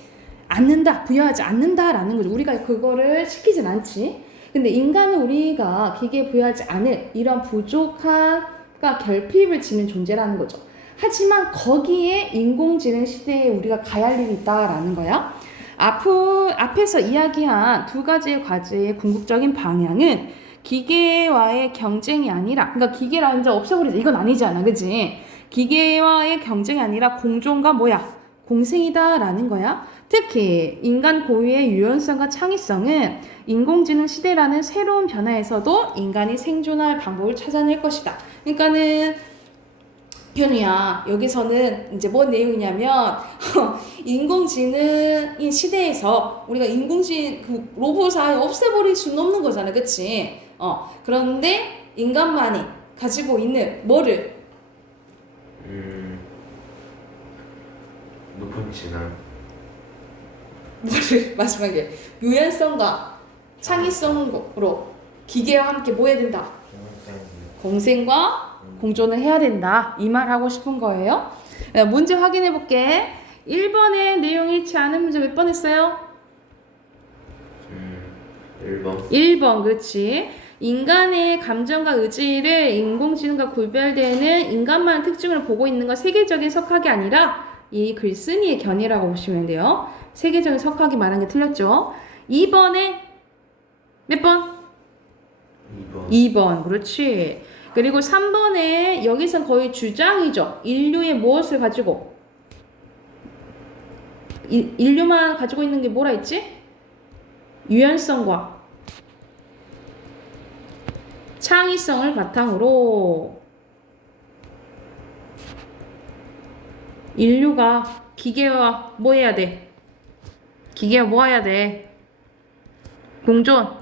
않는다, 부여하지 않는다라는 거죠. 우리가 그거를 시키진 않지. 근데 인간은 우리가 기계에 부여하지 않을 이런 부족함과 결핍을 지닌 존재라는 거죠. 하지만 거기에 인공지능 시대에 우리가 가야 할 일이 있다라는 거야. 앞에서 이야기한 두 가지의 과제의 궁극적인 방향은 기계와의 경쟁이 아니라, 그러니까 기계를 완전 없애버리자 이건 아니잖아, 그치? 기계와의 경쟁이 아니라 공존과 뭐야? 공생이다라는 거야. 특히 인간 고유의 유연성과 창의성은 인공지능 시대라는 새로운 변화에서도 인간이 생존할 방법을 찾아낼 것이다. 그러니까는 현우야, 여기서는 이제 뭔 내용이냐면 인공지능인 시대에서 우리가 인공지능 그 로봇을 아예 없애버릴 수는 없는 거잖아, 그치? 그런데 인간만이 가지고 있는 뭐를? 높은 지능. 뭐를 마지막에 유연성과 창의성으로 기계와 함께 뭐 해야 된다? 공생과 공존을 해야 된다. 이 말 하고 싶은 거예요. 문제 확인해 볼게. 1번에 내용 일치 않은 문제 몇 번 했어요? 1번. 1번, 그렇지. 인간의 감정과 의지를 인공지능과 구별되는 인간만의 특징을 보고 있는 건 세계적인 석학이 아니라 이 글쓴이의 견해라고 보시면 돼요. 세계적인 석학이 말한 게 틀렸죠. 2번에 몇 번? 2번. 2번. 그렇지. 그리고 3번에 여기선 거의 주장이죠. 인류의 무엇을 가지고? 인류만 가지고 있는 게 뭐라 했지? 유연성과 창의성을 바탕으로 인류가 기계와 뭐 해야 돼? 기계와 뭐 해야 돼? 공존,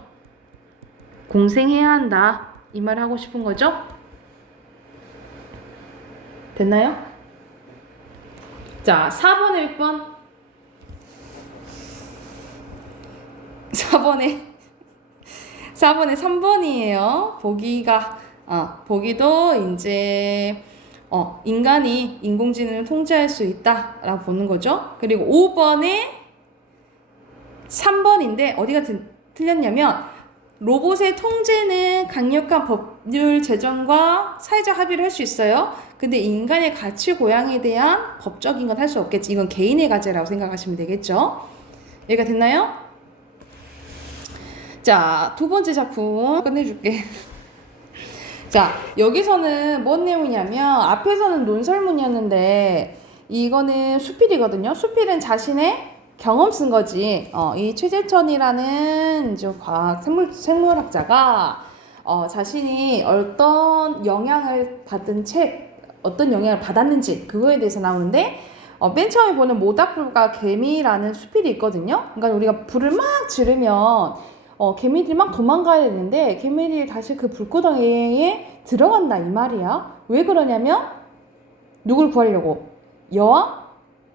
공생해야 한다. 이 말 하고 싶은 거죠? 됐나요? 자, 4번에 몇 번? 4번에 3번이에요. 보기도 이제 인간이 인공지능을 통제할 수 있다라고 보는 거죠. 그리고 5번에 3번인데 어디가 틀렸냐면 로봇의 통제는 강력한 법률 제정과 사회적 합의를 할 수 있어요. 근데 인간의 가치 고양에 대한 법적인 건 할 수 없겠지. 이건 개인의 과제라고 생각하시면 되겠죠. 여기가 됐나요? 자, 두 번째 작품 끝내줄게. 자, 여기서는 뭔 내용이냐면 앞에서는 논설문이었는데 이거는 수필이거든요. 수필은 자신의 경험 쓴 거지. 이 최재천이라는 이제 과학 생물학자가 자신이 어떤 영향을 받은 어떤 영향을 받았는지 그거에 대해서 나오는데 맨 처음에 보는 모닥불과 개미라는 수필이 있거든요. 그러니까 우리가 불을 막 지르면 개미들이 막 도망가야 되는데 개미들이 다시 그 불구덩이에 들어간다 이 말이야. 왜 그러냐면 누굴 구하려고? 여왕?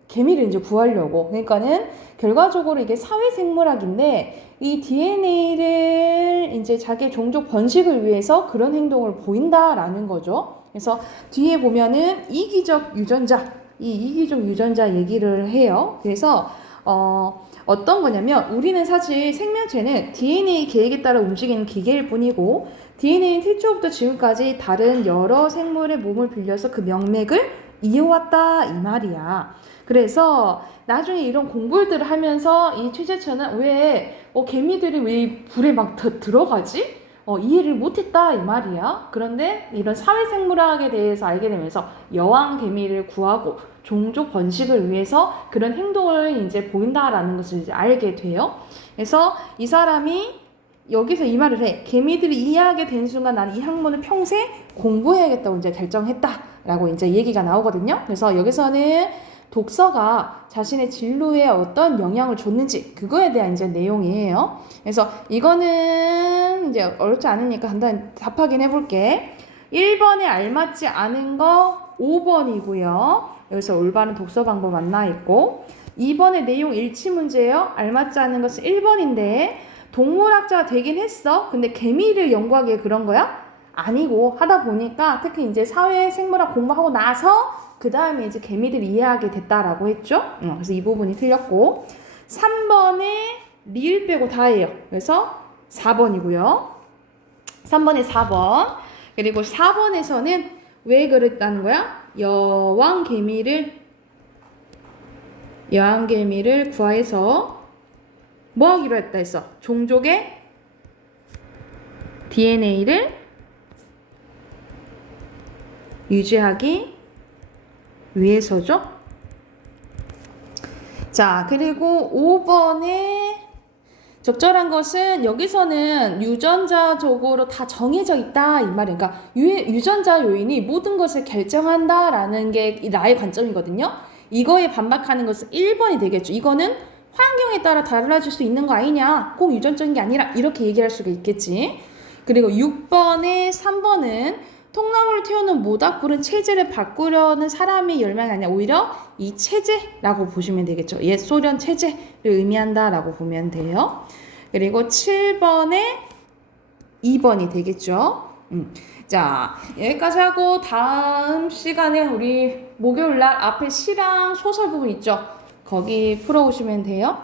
개미를 이제 구하려고. 그러니까는 결과적으로 이게 사회생물학인데 이 DNA를 이제 자기 종족 번식을 위해서 그런 행동을 보인다라는 거죠. 그래서 뒤에 보면은 이기적 유전자, 이 이기적 유전자 얘기를 해요. 그래서 어떤 거냐면 우리는 사실 생명체는 DNA 계획에 따라 움직이는 기계일 뿐이고 DNA는 태초부터 지금까지 다른 여러 생물의 몸을 빌려서 그 명맥을 이어왔다 이 말이야. 그래서 나중에 이런 공부들을 하면서 이 최재천은 왜 개미들이 왜 불에 막 들어가지? 이해를 못했다 이 말이야. 그런데 이런 사회생물학에 대해서 알게 되면서 여왕 개미를 구하고 종족 번식을 위해서 그런 행동을 이제 보인다라는 것을 이제 알게 돼요. 그래서 이 사람이 여기서 이 말을 해. 개미들이 이해하게 된 순간 나는 이 학문을 평생 공부해야겠다고 이제 결정했다라고 이제 얘기가 나오거든요. 그래서 여기서는 독서가 자신의 진로에 어떤 영향을 줬는지 그거에 대한 이제 내용이에요. 그래서 이거는 이제 어렵지 않으니까 간단히 답 확인해 볼게. 1번에 알맞지 않은 거 5번이고요. 여기서 올바른 독서 방법 안 나와 있고 2번의 내용 일치 문제예요. 알맞지 않은 것은 1번인데 동물학자가 되긴 했어. 근데 개미를 연구하기에 그런 거야? 아니고 하다 보니까 특히 이제 사회생물학 공부하고 나서 그 다음에 이제 개미들을 이해하게 됐다라고 했죠. 그래서 이 부분이 틀렸고 3번에 리을 빼고 다예요. 그래서 4번이고요. 3번에 4번. 그리고 4번에서는 왜 그랬다는 거야? 여왕 개미를 구하해서 뭐 하기로 했다 했어? 종족의 DNA를 유지하기 위해서죠. 자, 그리고 5번에 적절한 것은 여기서는 유전자적으로 다 정해져 있다 이 말이에요. 그러니까 유전자 요인이 모든 것을 결정한다라는 게 나의 관점이거든요. 이거에 반박하는 것은 1번이 되겠죠. 이거는 환경에 따라 달라질 수 있는 거 아니냐. 꼭 유전적인 게 아니라 이렇게 얘기할 수가 있겠지. 그리고 6번에 3번은 통나무를 태우는 모닥불은 체제를 바꾸려는 사람의 열망이 아니라 오히려 이 체제라고 보시면 되겠죠. 옛 소련 체제를 의미한다라고 보면 돼요. 그리고 7번에 2번이 되겠죠. 자, 여기까지 하고 다음 시간에 우리 목요일날 앞에 시랑 소설 부분 있죠. 거기 풀어오시면 돼요.